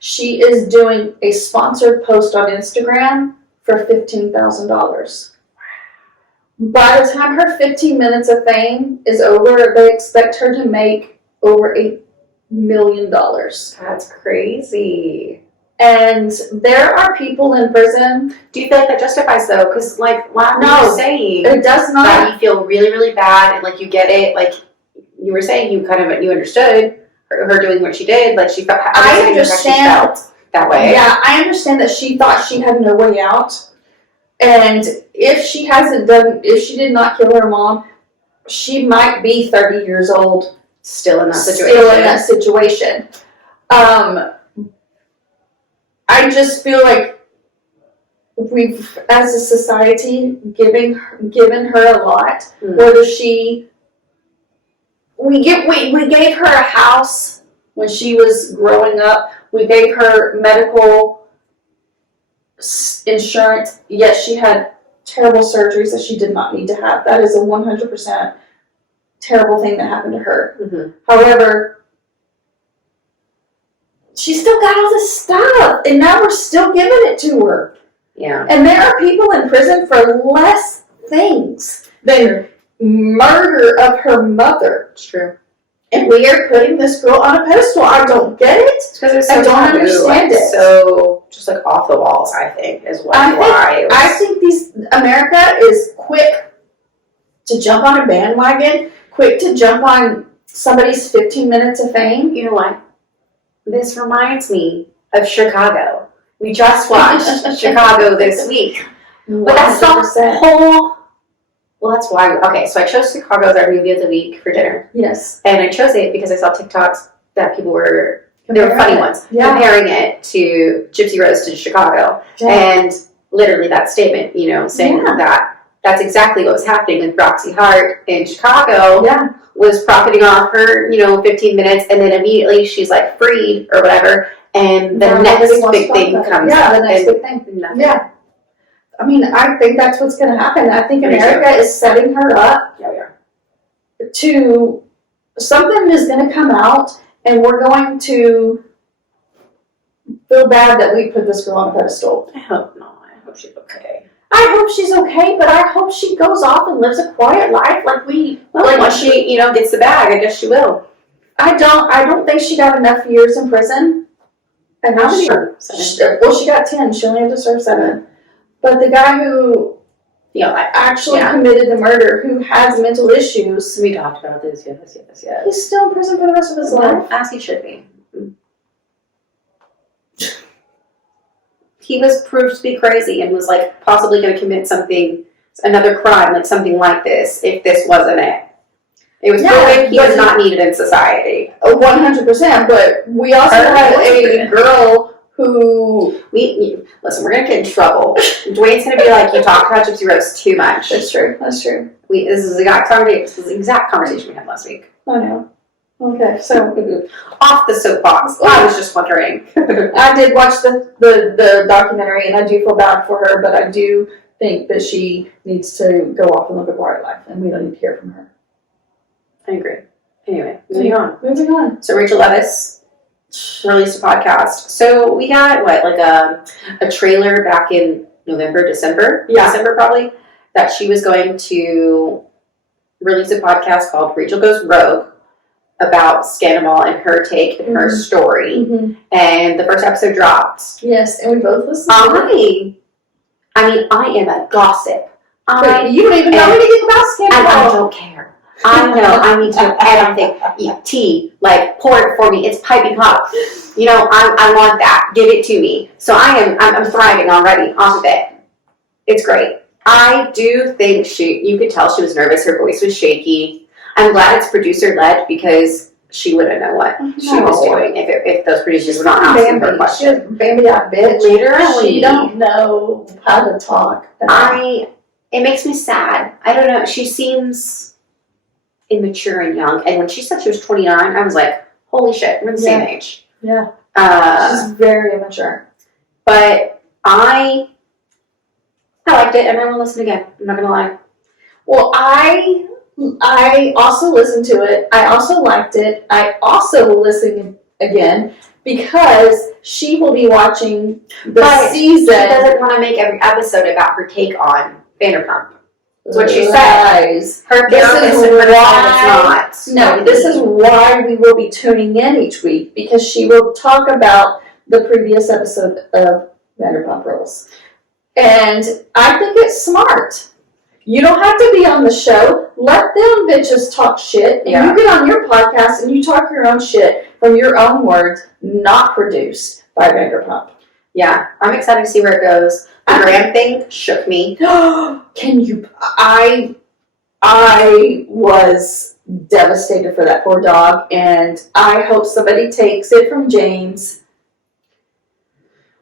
She is doing a sponsored post on Instagram for $15,000. By the time her 15 minutes of fame is over, they expect her to make over $8 million. That's crazy. And there are people in prison. Do you feel like that justifies though? Because like what No, you were saying, it does not. that you feel really, really bad, and like you get it. Like you were saying, you understood her doing what she did. Like she felt. I understand. She felt that way. Yeah, I understand that she thought she had no way out. And if she did not kill her mom, she might be 30 years old. Still in that situation. I just feel like we've, as a society, given her a lot. Whether we gave her a house when she was growing up. We gave her medical insurance, yet she had terrible surgeries that she did not need to have. That is a 100% terrible thing that happened to her. However, she still got all this stuff, and now we're still giving it to her. Yeah. And there are people in prison for less things than murder of her mother. It's true. And we are putting this girl on a pedestal. I don't get it. Because it's so I don't taboo, understand it. So just like off the walls, I think, is why. I think America is quick to jump on a bandwagon, quick to jump on somebody's 15 minutes of fame. You know what? This reminds me of Chicago. We just watched Chicago this week. But that's the whole... Well, that's why... Okay, so I chose Chicago as our movie of the week for dinner. Yes. And I chose it because I saw TikToks that people were... They were funny ones. Yeah. Comparing it to Gypsy Rose to Chicago. Yeah. And literally that statement, saying that that's exactly what was happening with Roxy Hart in Chicago. Yeah. Was profiting off her, 15 minutes, and then immediately she's like freed or whatever, and the next big thing comes up. The next big thing. Nothing. Yeah. I mean, I think that's what's going to happen. I think America is setting her up to... Something is going to come out, and we're going to feel bad that we put this girl on a pedestal. I hope not. I hope she's okay. I hope she's okay, but I hope she goes off and lives a quiet life like we... Well, once she, gets the bag, I guess she will. I don't think she got enough years in prison. And how many? Well, she got 10. She only had to serve 7. But the guy who actually committed the murder, who has mental issues... We talked about this, yes. He's still in prison for the rest of his life. As he should be. He was proved to be crazy and was possibly going to commit another crime, something like this, if this wasn't it. It was proven he was not needed in society. 100%, but we also had a girl who... Listen, we're going to get in trouble. Dwayne's going to be like, you talked about Gypsy Rose too much. That's true. This is the exact conversation we had last week. I know. Okay, so... Off the soapbox. I was just wondering. I did watch the documentary, and I do feel bad for her, but I do think that she needs to go off and live a quiet life, and we don't need to hear from her. I agree. Anyway, moving on. So Rachel Leviss released a podcast. So we got, a trailer back in November, December? Yeah. December, probably, that she was going to release a podcast called Rachel Goes Rogue, about Scandal and her take and her story. And the first episode dropped. Yes, and we both listened to it. I am a gossip. You don't even know anything about Scandal. And I don't care. I know. I need to know everything. Eat tea. Pour it for me. It's piping hot. I want that. Give it to me. So I'm thriving already off of it. It's great. I do think you could tell she was nervous. Her voice was shaky. I'm glad it's producer-led because she wouldn't know what she was doing if those producers were not asking her questions. Bambi that bitch. Literally. She don't know how to talk. It makes me sad. I don't know. She seems immature and young. And when she said she was 29, I was like, holy shit, we're the same age. Yeah. She's very immature. But I liked it, and I will listen again. I'm not gonna lie. Well, I also listened to it. I also liked it. I also will listen again because she will be watching the season. She doesn't want to make every episode about her take on Vanderpump. That's what she says. Her therapist and her not. No, this is why we will be tuning in each week, because she will talk about the previous episode of Vanderpump Rules. And I think it's smart. You don't have to be on the show. Let them bitches talk shit. And you get on your podcast and you talk your own shit from your own words, not produced by Vanderpump. Yeah, I'm excited to see where it goes. The Graham thing shook me. Can you? I was devastated for that poor dog, and I hope somebody takes it from James.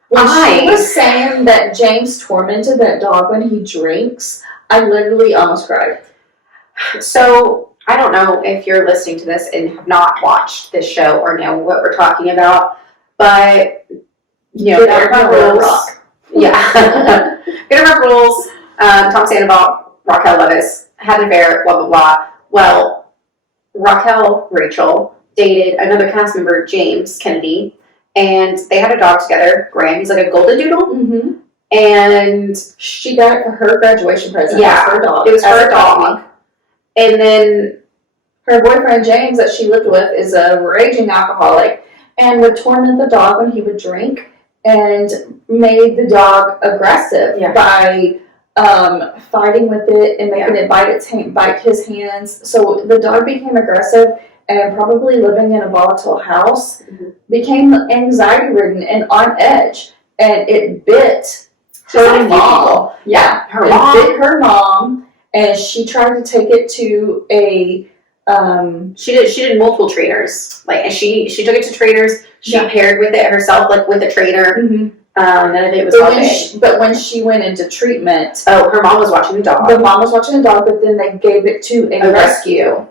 When she was saying that James tormented that dog when he drinks, I literally almost cried. So, I don't know if you're listening to this and have not watched this show or know what we're talking about, but, Vanderpump Rules. Yeah. Vanderpump Rules, Tom Sandoval, Raquel Leviss, had an affair, blah, blah, blah. Well, Rachel, dated another cast member, James Kennedy, and they had a dog together, Graham. He's like a golden doodle. Mm-hmm. And she got it for her graduation present. Yeah, her dog. It was her dog. And then her boyfriend, James, that she lived with, is a raging alcoholic and would torment the dog when he would drink and made the dog aggressive by fighting with it and making it bite his hands. So the dog became aggressive and probably living in a volatile house, became anxiety-ridden and on edge. And it bit her mom. Yeah, her mom. It bit her mom, and she tried to take it to a. She did multiple trainers. Like, and she took it to trainers. She paired with it herself, like with a trainer. Mm-hmm. None of it was but when she went into treatment, her mom was watching the dog. The mom was watching the dog, but then they gave it to a rescue.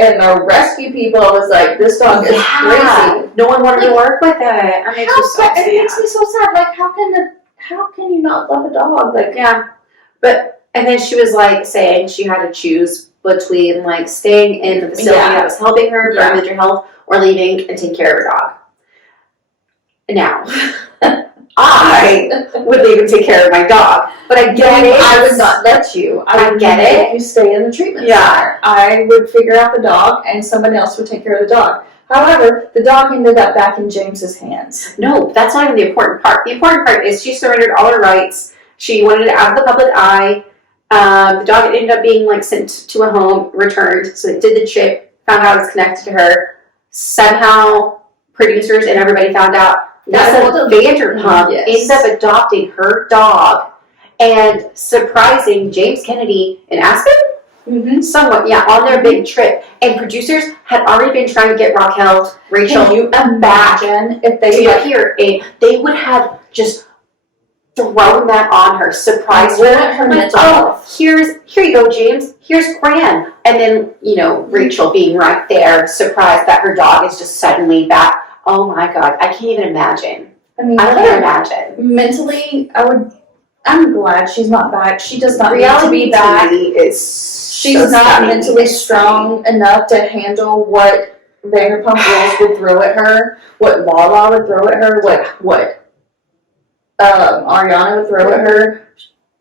And the rescue people was like, "This dog is crazy. No one wanted to work with it." It makes me so sad. Like, how can you not love a dog? Like, and then she was like saying she had to choose between like staying in the facility that was helping her for her mental health or leaving and taking care of her dog. Now, I would leave and take care of my dog, but I get it. I would not let you. I would get it. If you stay in the treatment center, I would figure out the dog, and someone else would take care of the dog. However, the dog ended up back in James's hands. No, that's not even the important part. The important part is she surrendered all her rights. She wanted it out of the public eye. The dog ended up being like sent to a home, returned. So they did the chip, found out it was connected to her. Somehow, producers and everybody found out that Vanderpump ends up adopting her dog and surprising James Kennedy in Aspen. Mm-hmm. Somewhat, on their big trip. And producers had already been trying to get Rachel, can you imagine if they appear? They would have just thrown that on her, surprised her. Mental health. Here you go, James. Here's Gran. And then, Rachel being right there, surprised that her dog is just suddenly back. Oh my God, I can't even imagine. I can't imagine. Mentally, I'm glad she's not back. She does not need to be back. She's not mentally strong enough to handle what Vanderpump Rules would throw at her, what Lala would throw at her, what Ariana would throw at her.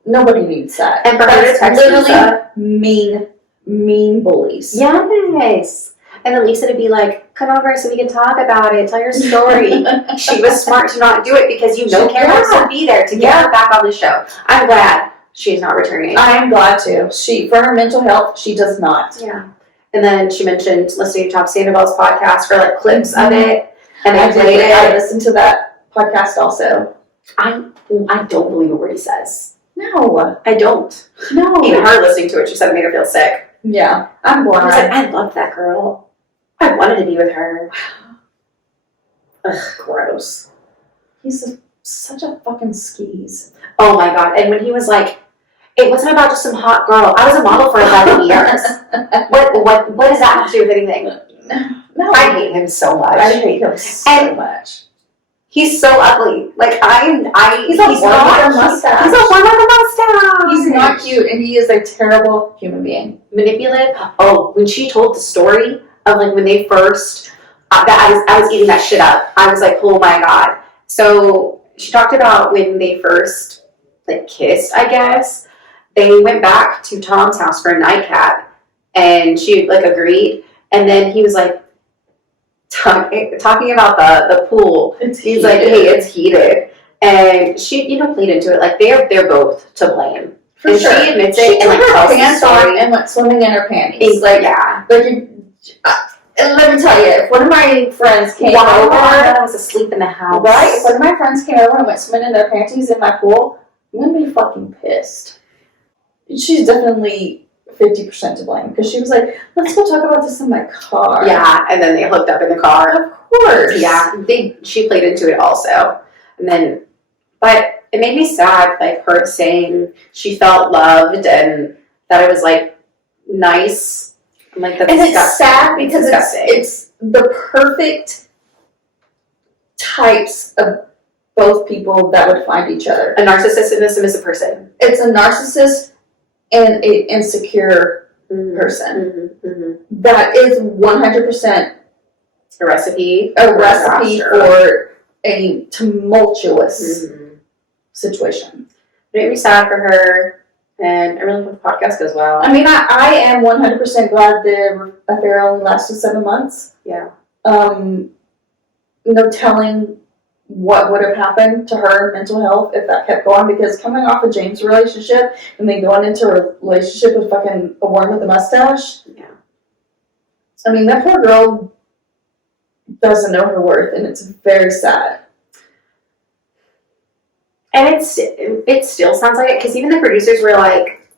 Nobody needs that. And for her to text literally mean bullies. Yes. And then Lisa to be like, come over so we can talk about it, tell your story. She was smart to not do it because Karen wants to be there to get her back on the show. I'm glad she's not returning. I am glad too. For her mental health, she does not. Yeah. And then she mentioned listening to Tom Sandoval's podcast for like clips of it. And I played it. I listened to that podcast also. I don't believe a word he says. No. I don't. No. Even her listening to it, she said it made her feel sick. Yeah. I'm glad. I was like, I love that girl. I wanted to be with her. Ugh. Gross. He's such a fucking skis. Oh my god. And when he was like, it wasn't about just some hot girl. I was a model for 11 years. What does that have to do with anything? No. I hate him so much. I hate him so much. He's so ugly. Like, He's a one with a mustache. He's a one with a mustache. He's not cute, and he is a terrible human being. Manipulative. Oh, when she told the story of, like, when they first, I was eating that shit up. I was like, oh my god. So she talked about when they first, like, kissed, I guess. They went back to Tom's house for a nightcap, and she, like, agreed. And then he was like, talking about the pool. He's like, hey, it's heated. And she, played into it. Like, they're both to blame. For and sure. she admits She it and, took like, her tells the pants story. off and went swimming in her panties. He's like, yeah. And let me tell you, if one of my friends came over, I was asleep in the house. right? If one of my friends came over and went swimming in their panties in my pool, I'm gonna be fucking pissed. She's definitely 50% to blame because she was like, "Let's go talk about this in my car." Yeah, and then they hooked up in the car. Of course. Yeah, she played into it also, and then, but it made me sad, like her saying she felt loved and that it was like nice. I'm like, that's and disgusting. It's sad because disgusting. it's the perfect types of both people that would find each other. A narcissist and a submissive person. It's a narcissist and an insecure person. That is 100% A recipe. for a tumultuous situation. It made me sad for her, and I really hope the podcast goes well. I mean, I am 100% glad the affair only lasted 7 months. Yeah. Telling what would have happened to her mental health if that kept going, because coming off a James relationship and then going into a relationship with fucking a worm with a mustache. Yeah. I mean, that poor girl doesn't know her worth, and it's very sad. And it still sounds like it, because even the producers were like,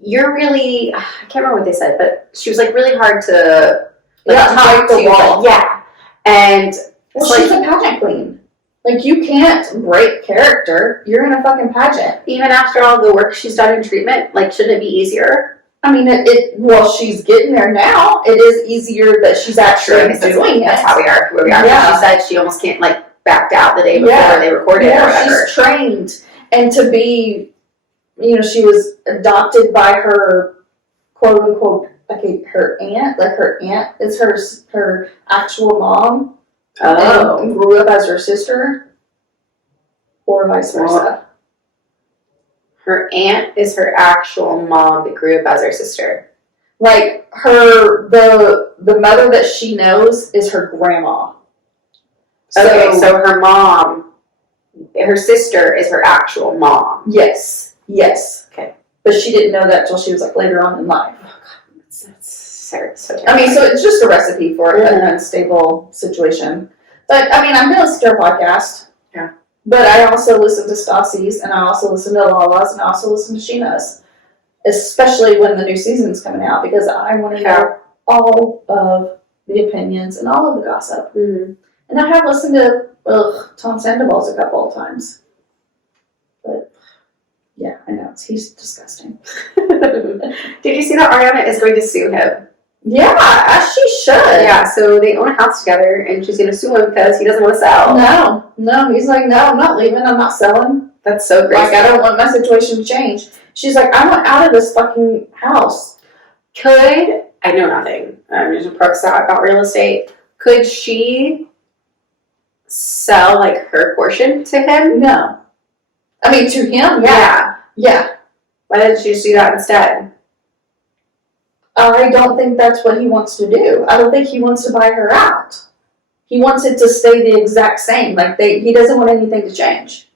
you're really, I can't remember what they said, but she was like really hard to break the wall. Like, yeah. And well, she's a pageant queen. Like, you can't break character. You're in a fucking pageant. Even after all the work she's done in treatment, like, shouldn't it be easier? I mean, well, she's getting there now. It is easier that she's actually doing it. That's how we are where we are. Yeah. She said she almost can't, like, backed out the day before they recorded or whatever. She's trained. And to be, she was adopted by her, quote unquote, like her aunt. Like, her aunt is her actual mom. Oh. And grew up as her sister. Or vice versa. Her aunt is her actual mom that grew up as her sister. Like, the mother that she knows is her grandma. Okay, so her mom, her sister is her actual mom. Yes. Okay. But she didn't know that till she was like later on in life. That's so terrible. I mean, so it's just a recipe for an unstable situation. But, I mean, I'm going to listen to her podcast. Yeah. But I also listen to Stassi's, and I also listen to Lala's, and I also listen to Sheena's. Especially when the new season's coming out, because I want to know all of the opinions and all of the gossip. Mm-hmm. And I have listened to Tom Sandoval's a couple of times. But, yeah, I know. He's disgusting. Did you see that Ariana is going to sue him? Yeah, as she should. Yeah, so they own a house together, and she's going to sue him because he doesn't want to sell. No, he's like, no, I'm not leaving, I'm not selling. That's so crazy. Like, I don't want my situation to change. She's like, I want out of this fucking house. I know nothing. I'm just a pro stat about real estate. Could she sell, like, her portion to him? No. I mean, to him, yeah. Why didn't she just do that instead? I don't think that's what he wants to do. I don't think he wants to buy her out. He wants it to stay the exact same. Like, he doesn't want anything to change.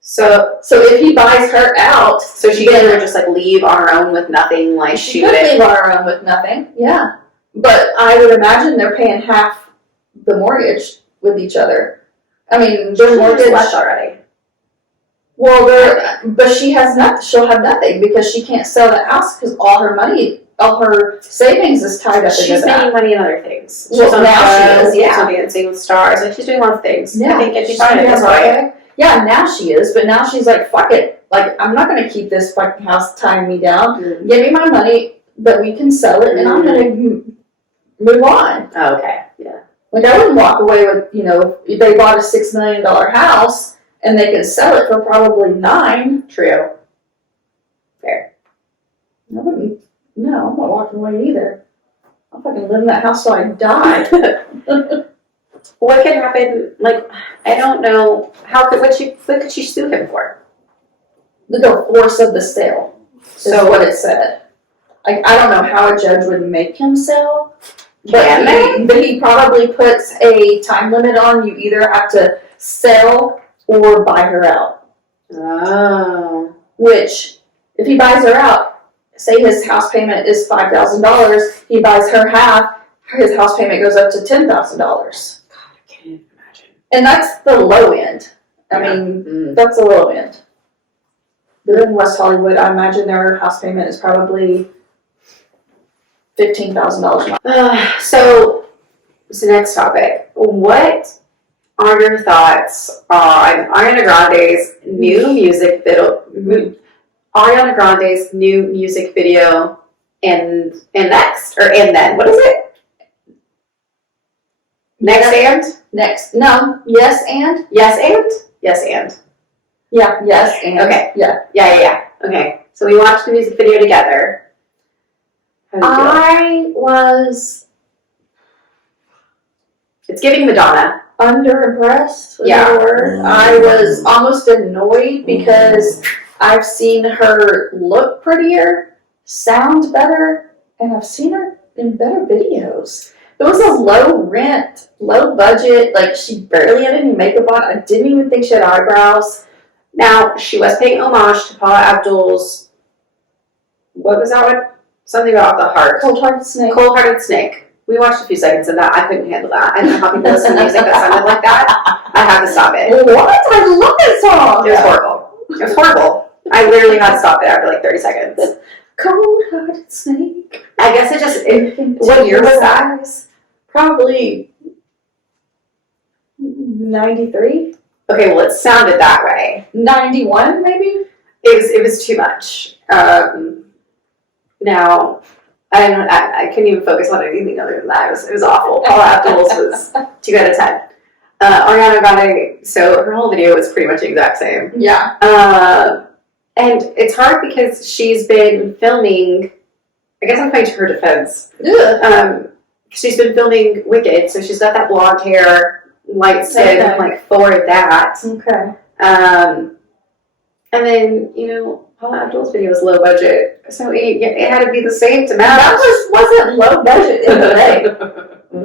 So if he buys her out, so she can just, like, leave on her own with nothing, like, she could leave on her own with nothing, yeah. But I would imagine they're paying half the mortgage with each other. I mean, their mortgage left already. Well, but she has nothing. She'll have nothing because she can't sell the house because all her money all her savings is tied up She's into that. making money in other things. She's Well, on now she shows, is, yeah. she's on Dancing with Stars. Like, she's doing a lot of things. Yeah, I think it'd be she's fine doing at this okay. point. Yeah, now she is, but now she's like, fuck it. Like, I'm not gonna keep this fucking house tying me down. Mm. Give me my money, but we can sell it, and I'm gonna move on. Oh, okay. Yeah. Like, I wouldn't walk away with, if they bought a $6 million house and they could sell it for probably $9 million. True. Fair. I wouldn't. No, I'm not walking away either. I'll fucking live in that house till I die. What could happen? Like, I don't know. What could she sue him for? The divorce of the sale is So what it said. Like, I don't know how a judge would make him sell. But he probably puts a time limit on. You either have to sell or buy her out. Oh. Which, if he buys her out, say his house payment is $5,000, he buys her half, his house payment goes up to $10,000. God, I can't even imagine. And that's the low end. I mean, that's the low end. But in West Hollywood, I imagine their house payment is probably $15,000 a month. So next topic. What are your thoughts on Ariana Grande's new music video? Ariana Grande's new music video, and next or and then? What is it? Next and Next. No. Yes and? yes and yes and. Yeah. Yes and. Okay. Yeah. Yeah. Okay. So we watched the music video together. How do you feel? I was It's giving Madonna. underimpressed with Yeah. the word. I was almost annoyed because I've seen her look prettier, sound better, and I've seen her in better videos. It was a low rent, low budget, like she barely had any makeup on. I didn't even think she had eyebrows. Now, she was paying homage to Paula Abdul's, what was that one? Something about the heart. Cold-hearted snake. Cold-hearted snake. We watched a few seconds of that. I couldn't handle that. I don't know how people listen to music that sounded like that. I had to stop it. What? I love that song! It was horrible. It was horrible. I literally had to stop it after like 30 seconds. Cold-hearted snake. I guess what year was that? Probably 93? Okay, well, it sounded that way. 91, maybe? It was too much. Now, I couldn't even focus on anything other than that. It was awful. Paula Abdul's was 2 out of 10. Ariana Grande, so her whole video was pretty much the exact same. Yeah. And it's hard because she's been filming, I guess I'm coming to her defense. Ugh. She's been filming Wicked, so she's got that blonde hair, light skin, Okay. like for that. Okay. And then, Paula Abdul's video was low budget, so it had to be the same to match. That wasn't low budget in the day.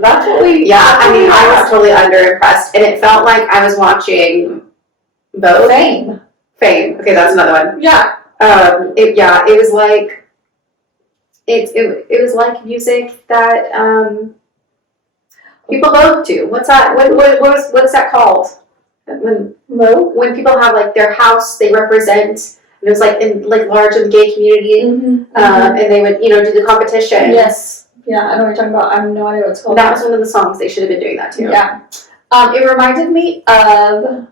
That's what we. Yeah, I mean, I was totally underimpressed, and it felt like I was watching both. Fame. Okay, that's another one. Yeah. It was like it was like music that people go to. What's that? What's that called? When people have like their house, they represent. And it was like in like large in the gay community, and they would do the competition. Yes. Yeah, I know what you're talking about. I have no idea what it's called. That was one of the songs. They should have been doing that too. Yeah. It reminded me of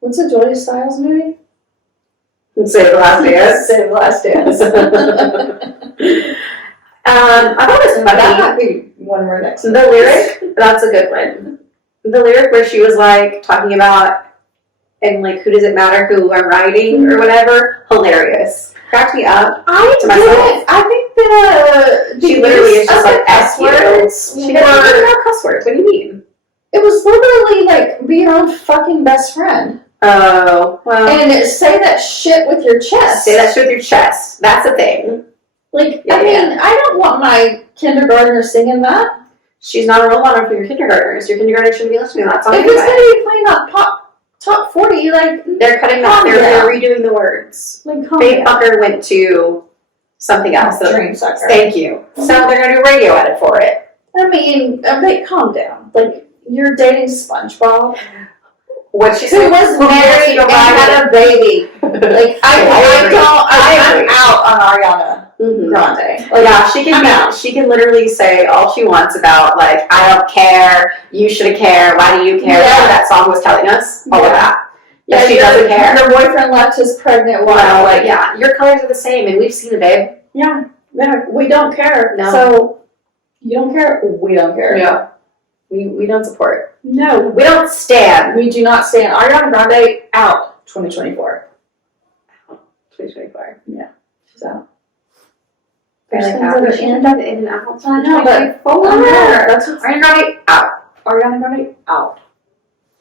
what's a Julia Stiles movie? Save the Last Dance. Save the Last Dance. I thought it was funny. That might be one of our next. The lyric, that's a good one. The lyric where she was like talking about, and like, who does it matter who I'm writing or whatever? Hilarious. Cracked me up. I think the She literally is just like S words. She doesn't even know cuss words. What do you mean? It was literally like be your own fucking best friend. Oh, well. And say that shit with your chest. Say that shit with your chest. That's the thing. Like, I mean, I don't want my kindergartner singing that. She's not a role model for your kindergartners. Your kindergartner shouldn't be listening to that song. If it's going to be playing on top 40, like, they're cutting that. They're redoing the words. Like, Faith Bucker went to something else. Dream Sucker. Thank you. So they're going to do a radio edit for it. I mean, calm down. Like, you're dating SpongeBob. What she Who was married and had a baby. Like, I'm out on Ariana. Grande. Like, yeah, she I'm can out. she can literally say all she wants about, like, I don't care, you shouldn't care, why do you care? Yeah. That song was telling us all of that. Yeah, she doesn't care. Your boyfriend left his pregnant wife. Well, like, yeah, your colors are the same, and we've seen it, babe. Yeah, we don't care. No. So, you don't care? We don't care. Yeah. We don't support. No. We don't stand. We do not stand. Ariana Grande, out 2024. 2024. Yeah, she's out. There's Like things that. that are in and out. I know, but that's what's Ariana Grande, out. Ariana Grande, out.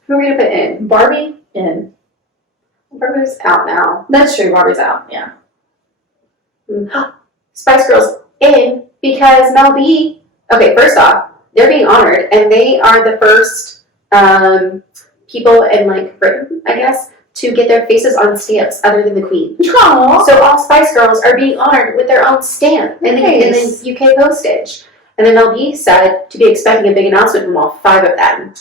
Who are we gonna put in? Barbie, in. Barbie's out now. That's true, Barbie's out, yeah. Spice Girls in because Mel B. Okay, first off, they're being honored, and they are the first people in, like, Britain, I guess, to get their faces on stamps other than the Queen. Aww. So all Spice Girls are being honored with their own stamp and Nice. then UK postage. And then Mel B said to be expecting a big announcement from all 5 of them.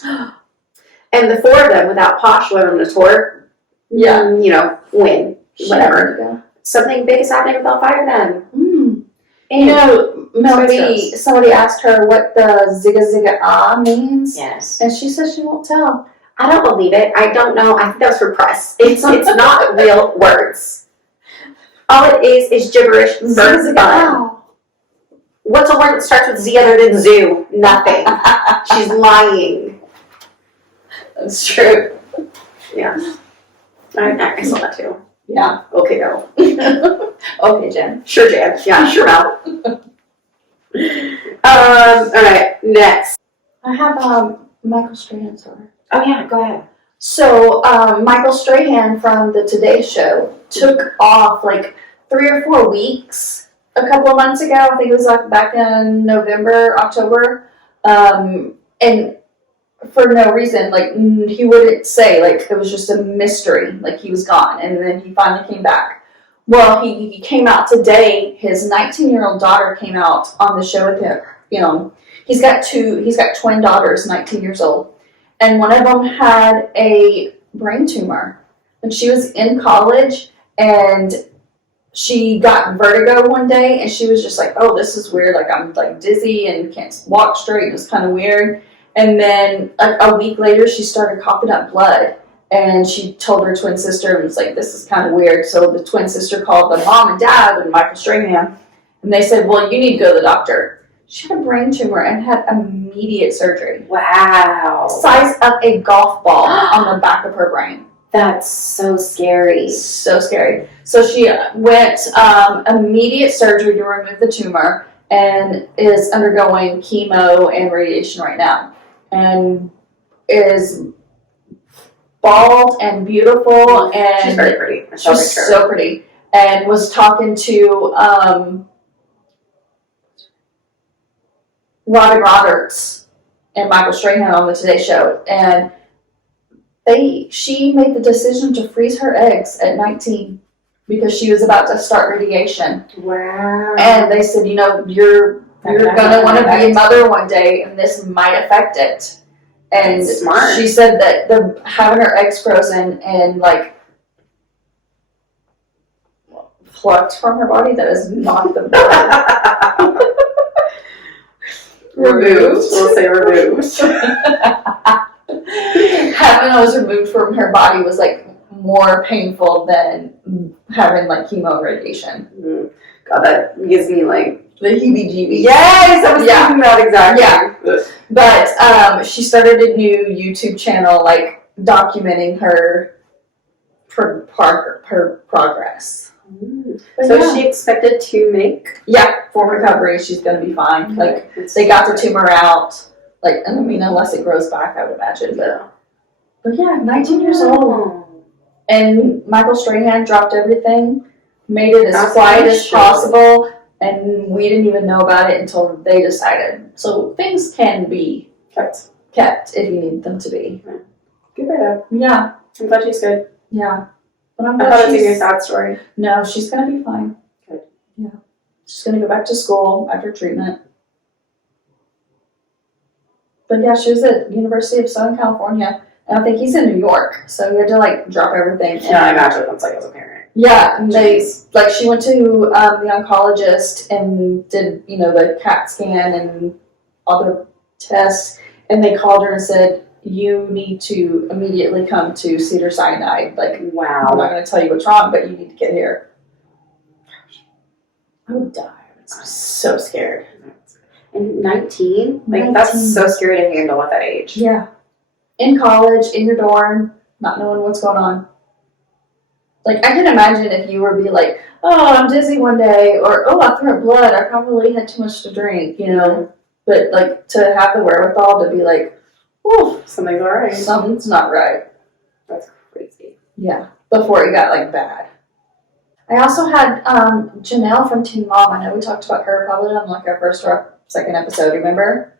And the 4 of them, without Posh, went on a tour. Yeah. You know, win. Whatever. Yeah. Something big is happening with all 5 of them. You know, Mel Spice B, Girls. somebody asked her what the zigga zigga ah means. Yes. And she said she won't tell. I don't believe it. I don't know. I think that was for press. It's not real words. All it is gibberish for Zigga zigga fun. ah. What's a word that starts with Z other than zoo? Nothing. She's lying. That's true. Yeah. I saw that too. Yeah. Okay, no. Okay, Jen. Sure, Jan. Yeah, sure, Mel. All right, next. I have Michael Strahan, sorry. Oh, yeah, go ahead. So, Michael Strahan from the Today Show took off like 3 or 4 weeks a couple of months ago. I think it was like back in November, October. And for no reason, like, he wouldn't say, like, it was just a mystery, like he was gone, and then he finally came back. Well, he came out today. His 19-year-old daughter came out on the show with him. You know, he's got twin daughters, 19 years old, and one of them had a brain tumor. And she was in college, and she got vertigo one day, and she was just like, "Oh, this is weird. Like, I'm like dizzy and can't walk straight. It was kind of weird." And then a week later, she started coughing up blood. And she told her twin sister and was like, "This is kind of weird." So the twin sister called the mom and dad and Michael Strahan. And they said, "Well, you need to go to the doctor." She had a brain tumor and had immediate surgery. Wow. Size of a golf ball on the back of her brain. That's so scary. So scary. So she went immediate surgery to remove the tumor and is undergoing chemo and radiation right now. And is bald and beautiful, and She's very pretty. she's so pretty. And was talking to Robin Roberts and Michael Strahan on the Today Show, and she made the decision to freeze her eggs at 19 because she was about to start radiation. Wow. And they said, "You know, you're gonna want to be a mother one day, and this might affect it." And smart. She said that the having her eggs frozen and like plucked from her body, that is not the word. Removed. We'll say removed. Having those removed from her body was like more painful than having like chemo and radiation. God, that gives me like The heebie-jeebies. yes, I was thinking that exactly. Yeah. But she started a new YouTube channel, like documenting her progress. So is she expected to make? Yeah, for recovery, she's gonna be fine. Like they got the tumor out. Like, I mean, unless it grows back, I would imagine. But yeah, 19 years old. And Michael Strahan dropped everything, made it as quiet as possible, and we didn't even know about it until they decided. So things can be kept if you need them to be. Good for them. Yeah. I'm glad she's good. Yeah. But I'm I glad thought it was a sad story. No, she's gonna be fine. Good. Yeah. She's gonna go back to school after treatment. But yeah, she was at University of Southern California, and I think he's in New York, so he had to like drop everything. Yeah, I imagine that's like as a parent. Yeah, and Jeez. she went to the oncologist and did, the CAT scan and all the tests, and they called her and said, you need to immediately come to Cedars-Sinai. Like, Wow. I'm not going to tell you what's wrong, but you need to get here. I would die. I'm so scared. And 19? Like, 19. that's so scary to handle at that age. Yeah. In college, in your dorm, not knowing what's going on. Like, I can imagine if you were be like, oh, I'm dizzy one day, or, oh, I threw up blood, I probably had too much to drink, But, like, to have the wherewithal to be like, oh, Something's all right. something's not right. That's crazy. Yeah, before it got, like, bad. I also had Janelle from Teen Mom. I know we talked about her probably on, like, our first or second episode, remember?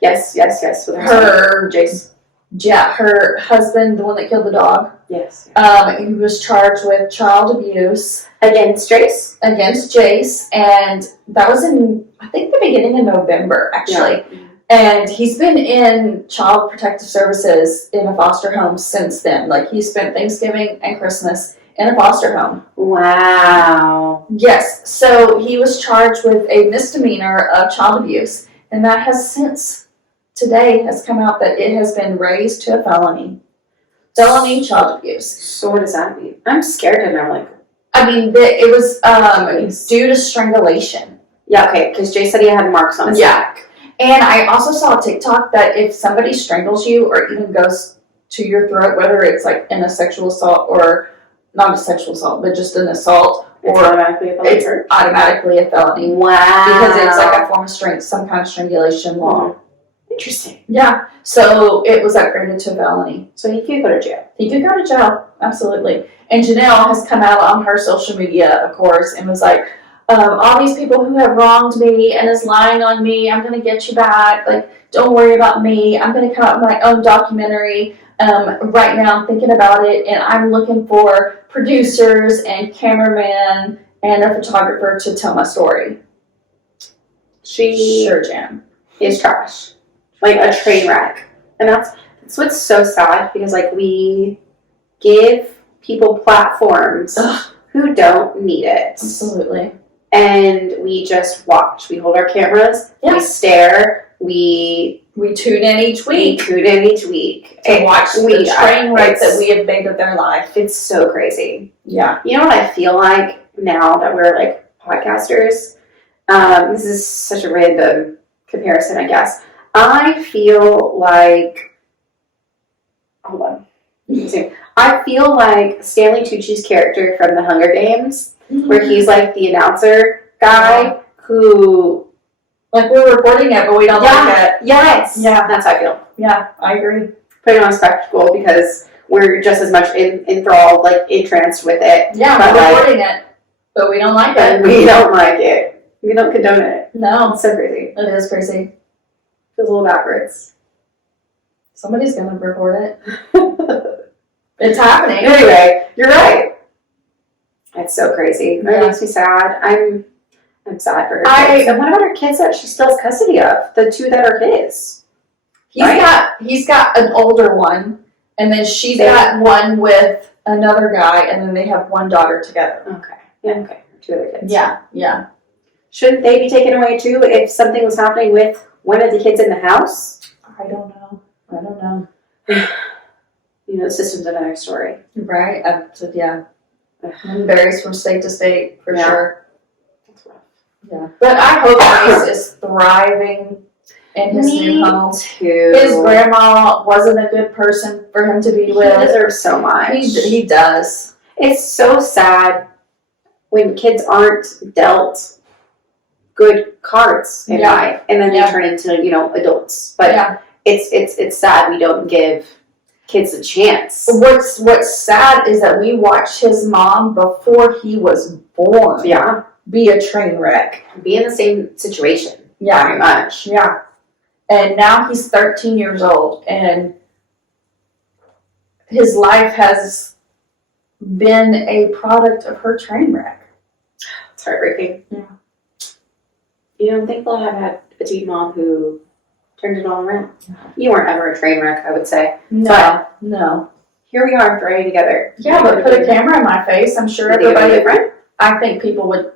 Yes. With Her, Jace. Yeah, her husband, the one that killed the dog. Yes. He was charged with child abuse Against Jace? against Jace, and that was in, I think, the beginning of November, actually. Yeah. And he's been in Child Protective Services in a foster home since then. Like, he spent Thanksgiving and Christmas in a foster home. Wow. Yes, so he was charged with a misdemeanor of child abuse, and that has since today has come out that it has been raised to a felony. Felony child abuse. So what does that mean? I'm scared to know, like... I mean, it was due to strangulation. Yeah, okay, because Jay said he had marks on his back. And I also saw a TikTok that if somebody strangles you or even goes to your throat, whether it's like in a sexual assault or not a sexual assault, but just an assault, It's or automatically a felony. it's automatically a felony. Wow. Because it's like a form of some kind of strangulation law. Interesting. Yeah. So it was upgraded to a felony. So he could go to jail. He could go to jail. Absolutely. And Janelle has come out on her social media, of course, and was like, all these people who have wronged me and is lying on me, I'm going to get you back. Like, don't worry about me. I'm going to come out with my own documentary. Right now I'm thinking about it, and I'm looking for producers and cameraman and a photographer to tell my story. She Sure, Jan. is trash. Like a train wreck. And that's what's so sad, because like we give people platforms who don't need it. Absolutely. And we just watch. We hold our cameras, we stare, we tune in each week. to Watch the train wreck that we have made of their life. It's so crazy. Yeah. You know what I feel like now that we're like podcasters? This is such a random comparison, I guess. I feel like, hold on. I feel like Stanley Tucci's character from the Hunger Games, where he's like the announcer guy who... Like, we're recording it, but we don't like it. Yes. Yeah. That's how I feel. Yeah, I agree. Putting on a spectacle because we're just as much enthralled, like, entranced with it. Yeah, but we're recording it, but we don't like it. We don't like it. We don't condone it. No. It's so crazy. It is crazy. Feels a little backwards. Somebody's gonna record it. It's happening. Anyway, you're right. It's so crazy. That Yeah. makes me sad. I'm sad for her kids. And what about her kids that she still has custody of? The two that are his. He's got an older one, and then she's got one with another guy, and then they have one daughter together. Okay. Yeah, okay. Two other kids. Yeah. Shouldn't they be taken away too if something was happening with one of the kids in the house? I don't know. You know, the system's another story. Right? Yeah. It varies from state to state, for sure. That's rough. Yeah. But I hope Reese is thriving in his new home. Too. His grandma wasn't a good person for him to be with. He deserves so much. He does. It's so sad when kids aren't dealt good cards in life, and then they turn into, adults. But it's sad we don't give kids a chance. What's sad is that we watched his mom before he was born. Yeah. Be a train wreck. Be in the same situation. Yeah. Very much. Yeah. And now he's 13 years old, and his life has been a product of her train wreck. It's heartbreaking. Yeah. I'm thankful to have had a teen mom who turned it all around. You weren't ever a train wreck, I would say. No. here we are riding together. Yeah, but put a camera in my face. I'm sure Would you think it'd be everybody. different? I think people would.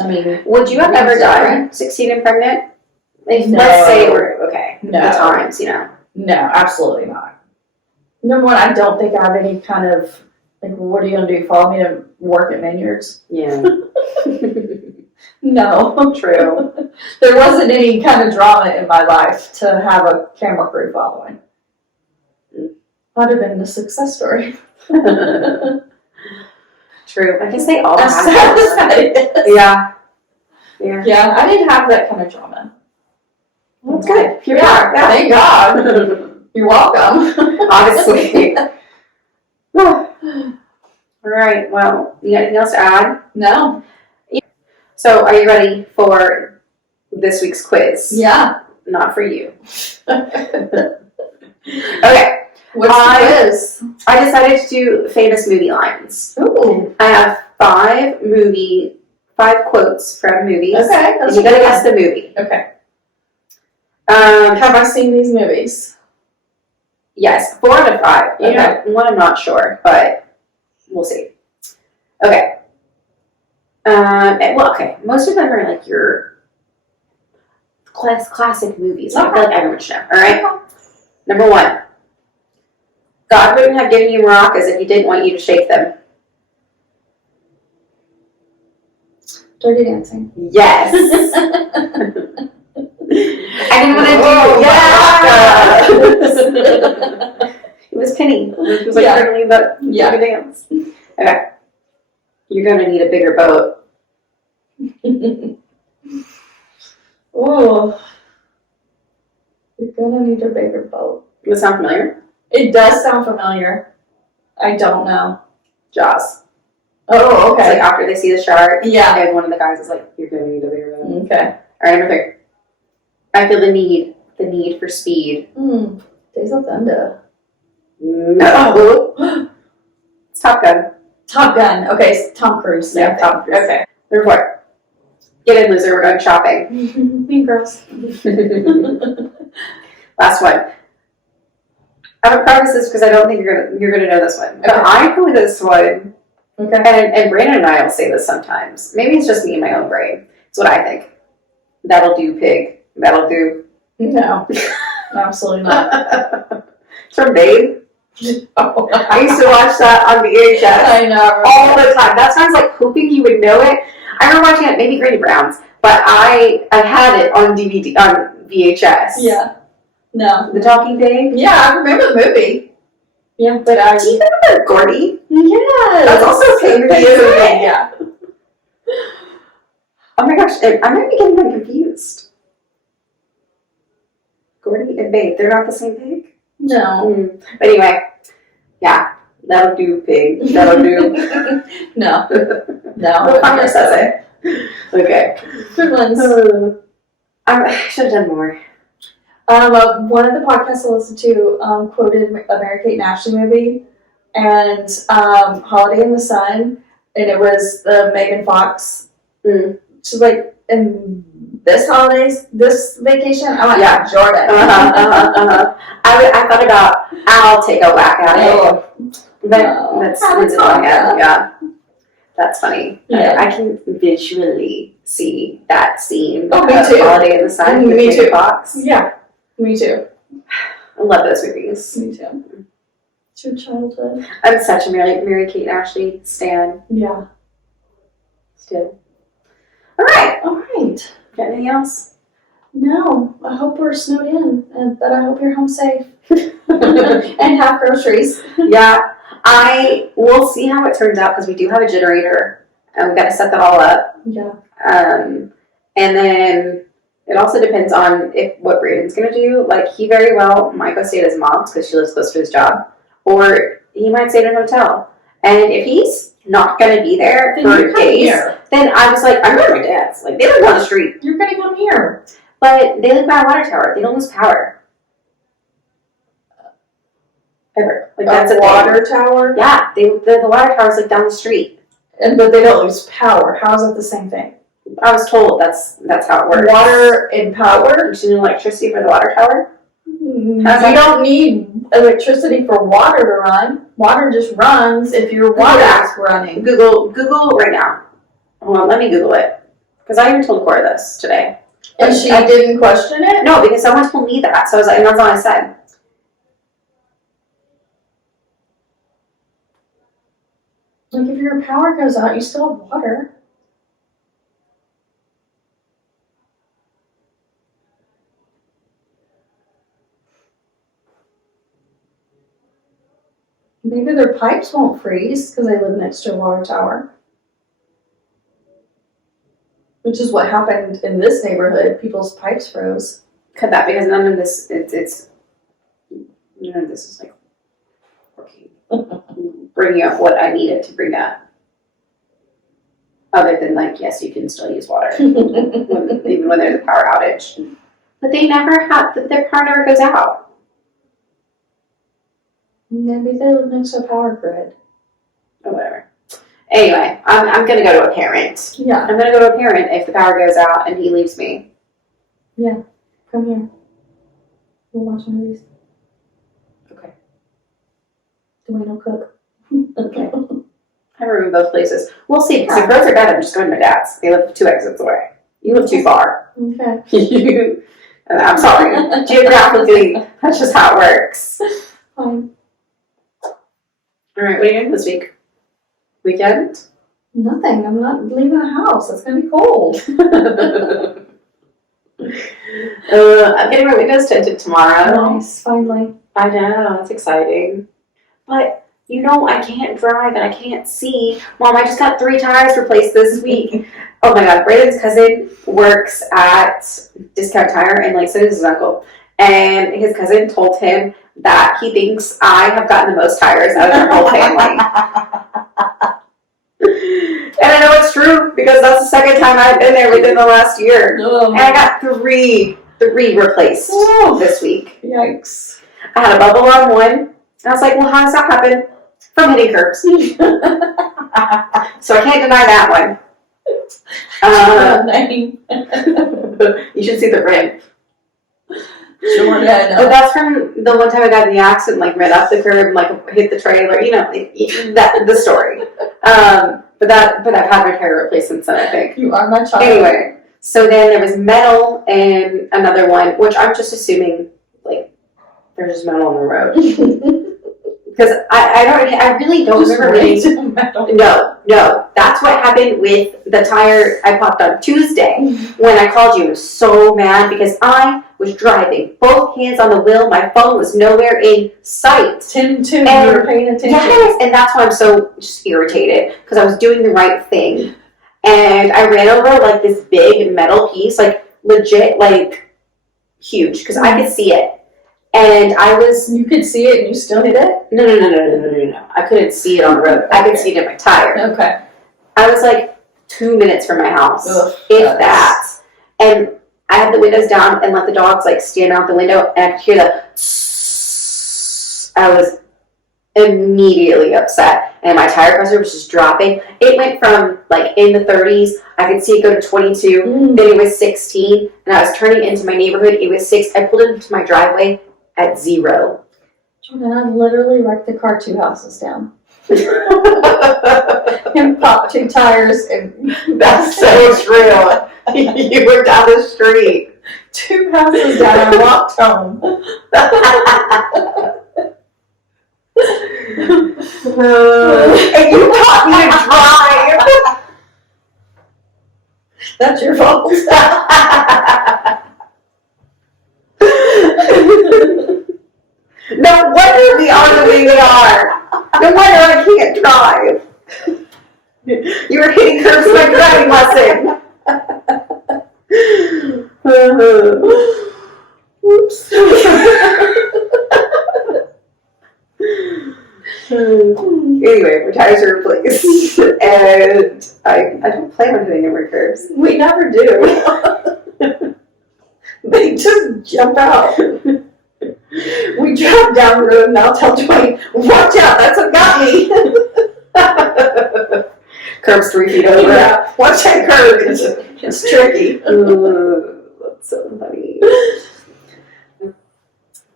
I mean, Would you have Would ever you done 16 and pregnant? Like, No. let's say we're okay. No. The times, you know. no, absolutely not. Number one, I don't think I have any kind of like. What are you gonna do? Follow me to work at Vineyards? Yeah. No, True. there wasn't any kind of drama in my life to have a camera crew following. Might have been a success story. True. I guess they all As have sad as that. that is. Yeah. Yeah. Yeah, I didn't have that kind of drama. That's good. Here Yeah, we are. thank God. You're welcome. Honestly. All right. Well, you got anything else to add? No. So, are you ready for this week's quiz? Yeah. Not for you. What's Okay. the quiz? I decided to do famous movie lines. Ooh. I have five quotes from movies. Okay. And you gotta guess the movie. Okay. Have Have I seen these movies? Yes, 4 out of 5. You know, one I'm not sure, but we'll see. Okay. Okay. Most of them are like your classic movies. I feel like everyone should know. All right. Number 1. God wouldn't have given you maracas if he didn't want you to shake them. Dirty Dancing. Yes. I didn't want to do Yeah. It was Penny. It was like Yeah. currently the dance. Okay. You're gonna need a bigger boat. Oh. You're gonna need a bigger boat. Does that sound familiar? It does sound familiar. I don't know. Jaws. Oh, It's like okay. after they see the shark, Yeah. and one of the guys is like, "You're gonna need a bigger boat." Okay. All right, number 3. I feel the need for speed. Days of Thunder. No. It's Top Gun. Top Gun. Okay, it's Tom Cruise. Yeah, Tom Cruise. Okay. Number 4. Get in, loser. We're going shopping. Mean Girls. Last one. I would preface this because I don't think you're gonna know this one. But Okay. I know this one, Okay. and Brandon and I will say this sometimes. Maybe it's just me in my own brain. It's what I think. That'll do, pig. That'll do. No. Absolutely not. It's from Babe. I used to watch that on VHS I know. all the time. That's why I was like hoping you would know it. I remember watching it, maybe Grady Brown's, but I had it on DVD on VHS. Yeah. No. The Talking Pig. Yeah, I remember the movie. Yeah, but I. Do you remember Gordy? Yes. That's also a favorite movie. Yeah. Oh my gosh, I might be getting them confused. Gordy and Babe, they're not the same pig? No. But anyway, yeah, that'll do, pig. That'll do. No. No. The farmer says it. Okay. Good ones. I should have done more. One of the podcasts I listened to quoted a Mary-Kate and Ashley movie and Holiday in the Sun, and it was the Megan Fox. She's like, in this vacation, I went to Jordan. I thought about, I'll take a whack at it. But that's yeah. That's funny. Yeah. I can visually see that scene. Oh, me of too. Holiday in the Sun. with Me Megan too. Fox. Yeah, me too. I love those movies. Me too. It's your childhood. I'm such a Mary-Kate and Ashley stan Yeah. still. All right. All right. Got anything else? No, I hope we're snowed in, but I hope you're home safe and have groceries. Yeah. We'll see how it turns out because we do have a generator and we've got to set that all up. Yeah. And then it also depends on what Braden's going to do. Like, he very well might go stay at his mom's because she lives close to his job, or he might stay at a hotel. And if he's not going to be there Then for you come days, here. then I was like, I'm going to my dad's. Like, they live down the street, You're gonna come here. but they live by a water tower. They don't lose power. Ever. Like, that's a water thing. tower. Yeah, the water tower's like down the street. But they don't lose power. How is it the same thing? I was told that's how it works. Water and power? You should need electricity for the water tower? You don't need electricity for water to run. Water just runs if your water is running. Google right now. Hold on, let me Google it. Because I even told Cora this today. And she didn't question it? No, because someone told me that. So I was like, and that's all I said. Like, if your power goes out, you still have water. Maybe their pipes won't freeze because they live next to a water tower. Which is what happened in this neighborhood. People's pipes froze. Cut that, because none of this, none of this is like working. Bringing up what I needed to bring up. Other than, like, yes, you can still use water, even when there's a power outage. But they never have, their power never goes out. Maybe they live next to a power grid. Or whatever. Anyway, I'm going to go to a parent. Yeah. I'm going to go to a parent if the power goes out and he leaves me. Yeah. Come here. We'll watch movies. Okay. Dwayne will cook. Okay. I remember both places. We'll see, because if both are bad, I'm just going to my dad's. They live 2 exits away. You live too far. Okay. I'm sorry. Geographically, that's just how it works. Fine. All right, what are you doing this week? Weekend? Nothing. I'm not leaving the house. It's going to be cold. I'm getting my windows tinted tomorrow. Nice. Finally. I know, it's exciting. But, you know, I can't drive and I can't see. Mom, I just got 3 tires replaced this week. Oh my God, Brayden's cousin works at Discount Tire, and like, so does his uncle. And his cousin told him that he thinks I have gotten the most tires out of their whole family. And I know it's true, because that's the second time I've been there within the last year. Oh. And I got three replaced this week. Yikes. I had a bubble on one, and I was like, well, how does that happen? From hitting curbs. So I can't deny that one. You should see the rim. Sure, yeah, But that's from the one time I got in the accident, like ran off the curb, like hit the trailer, you know, that the story. But I've had my tire replaced since then, I think. You are my child. Anyway, so then there was metal and another one, which I'm just assuming, like, there's just metal on the road. Because I really don't remember reading. No, that's what happened with the tire I popped on Tuesday when I called you. I was so mad because I was driving, both hands on the wheel. My phone was nowhere in sight. You were paying attention. Yes, and that's why I'm so just irritated, because I was doing the right thing. And I ran over like this big metal piece, like legit, like huge, because I could see it. And You could see it and you still hit it? No. I couldn't see it on the road. I could see it in my tire. Okay. I was like 2 minutes from my house, Ugh, if that. And I had the windows down and let the dogs like stand out the window, and I could hear the I was immediately upset, and my tire pressure was just dropping. It went from like in the 30s, I could see it go to 22, then it was 16, and I was turning into my neighborhood, it was 6. I pulled into my driveway at 0. Jordan, I literally wrecked the car 2 houses down. And popped 2 tires and That's so true. You were down the street. 2 houses down. I walked home. And you taught me to drive. That's your fault. No wonder we are the way we are. No wonder I can't drive. You were hitting curbs in my driving lesson. Oops. Anyway, my tires are replaced, and I don't plan on hitting over curbs. We never do. They just jump out. We drive down the road and I'll tell Dwayne, watch out, that's what got me. Curbs 3 feet over. Yeah, watch that curb. It's tricky. That's so funny.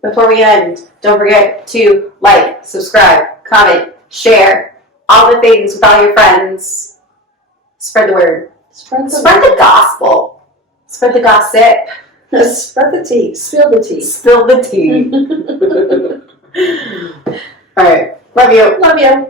before we end, don't forget to like, subscribe, comment, share, all the things with all your friends. Spread the word. Spread the gospel. Spread the gossip. Spread the tea. Spill the tea. Spill the tea. All right. Love you. Love you.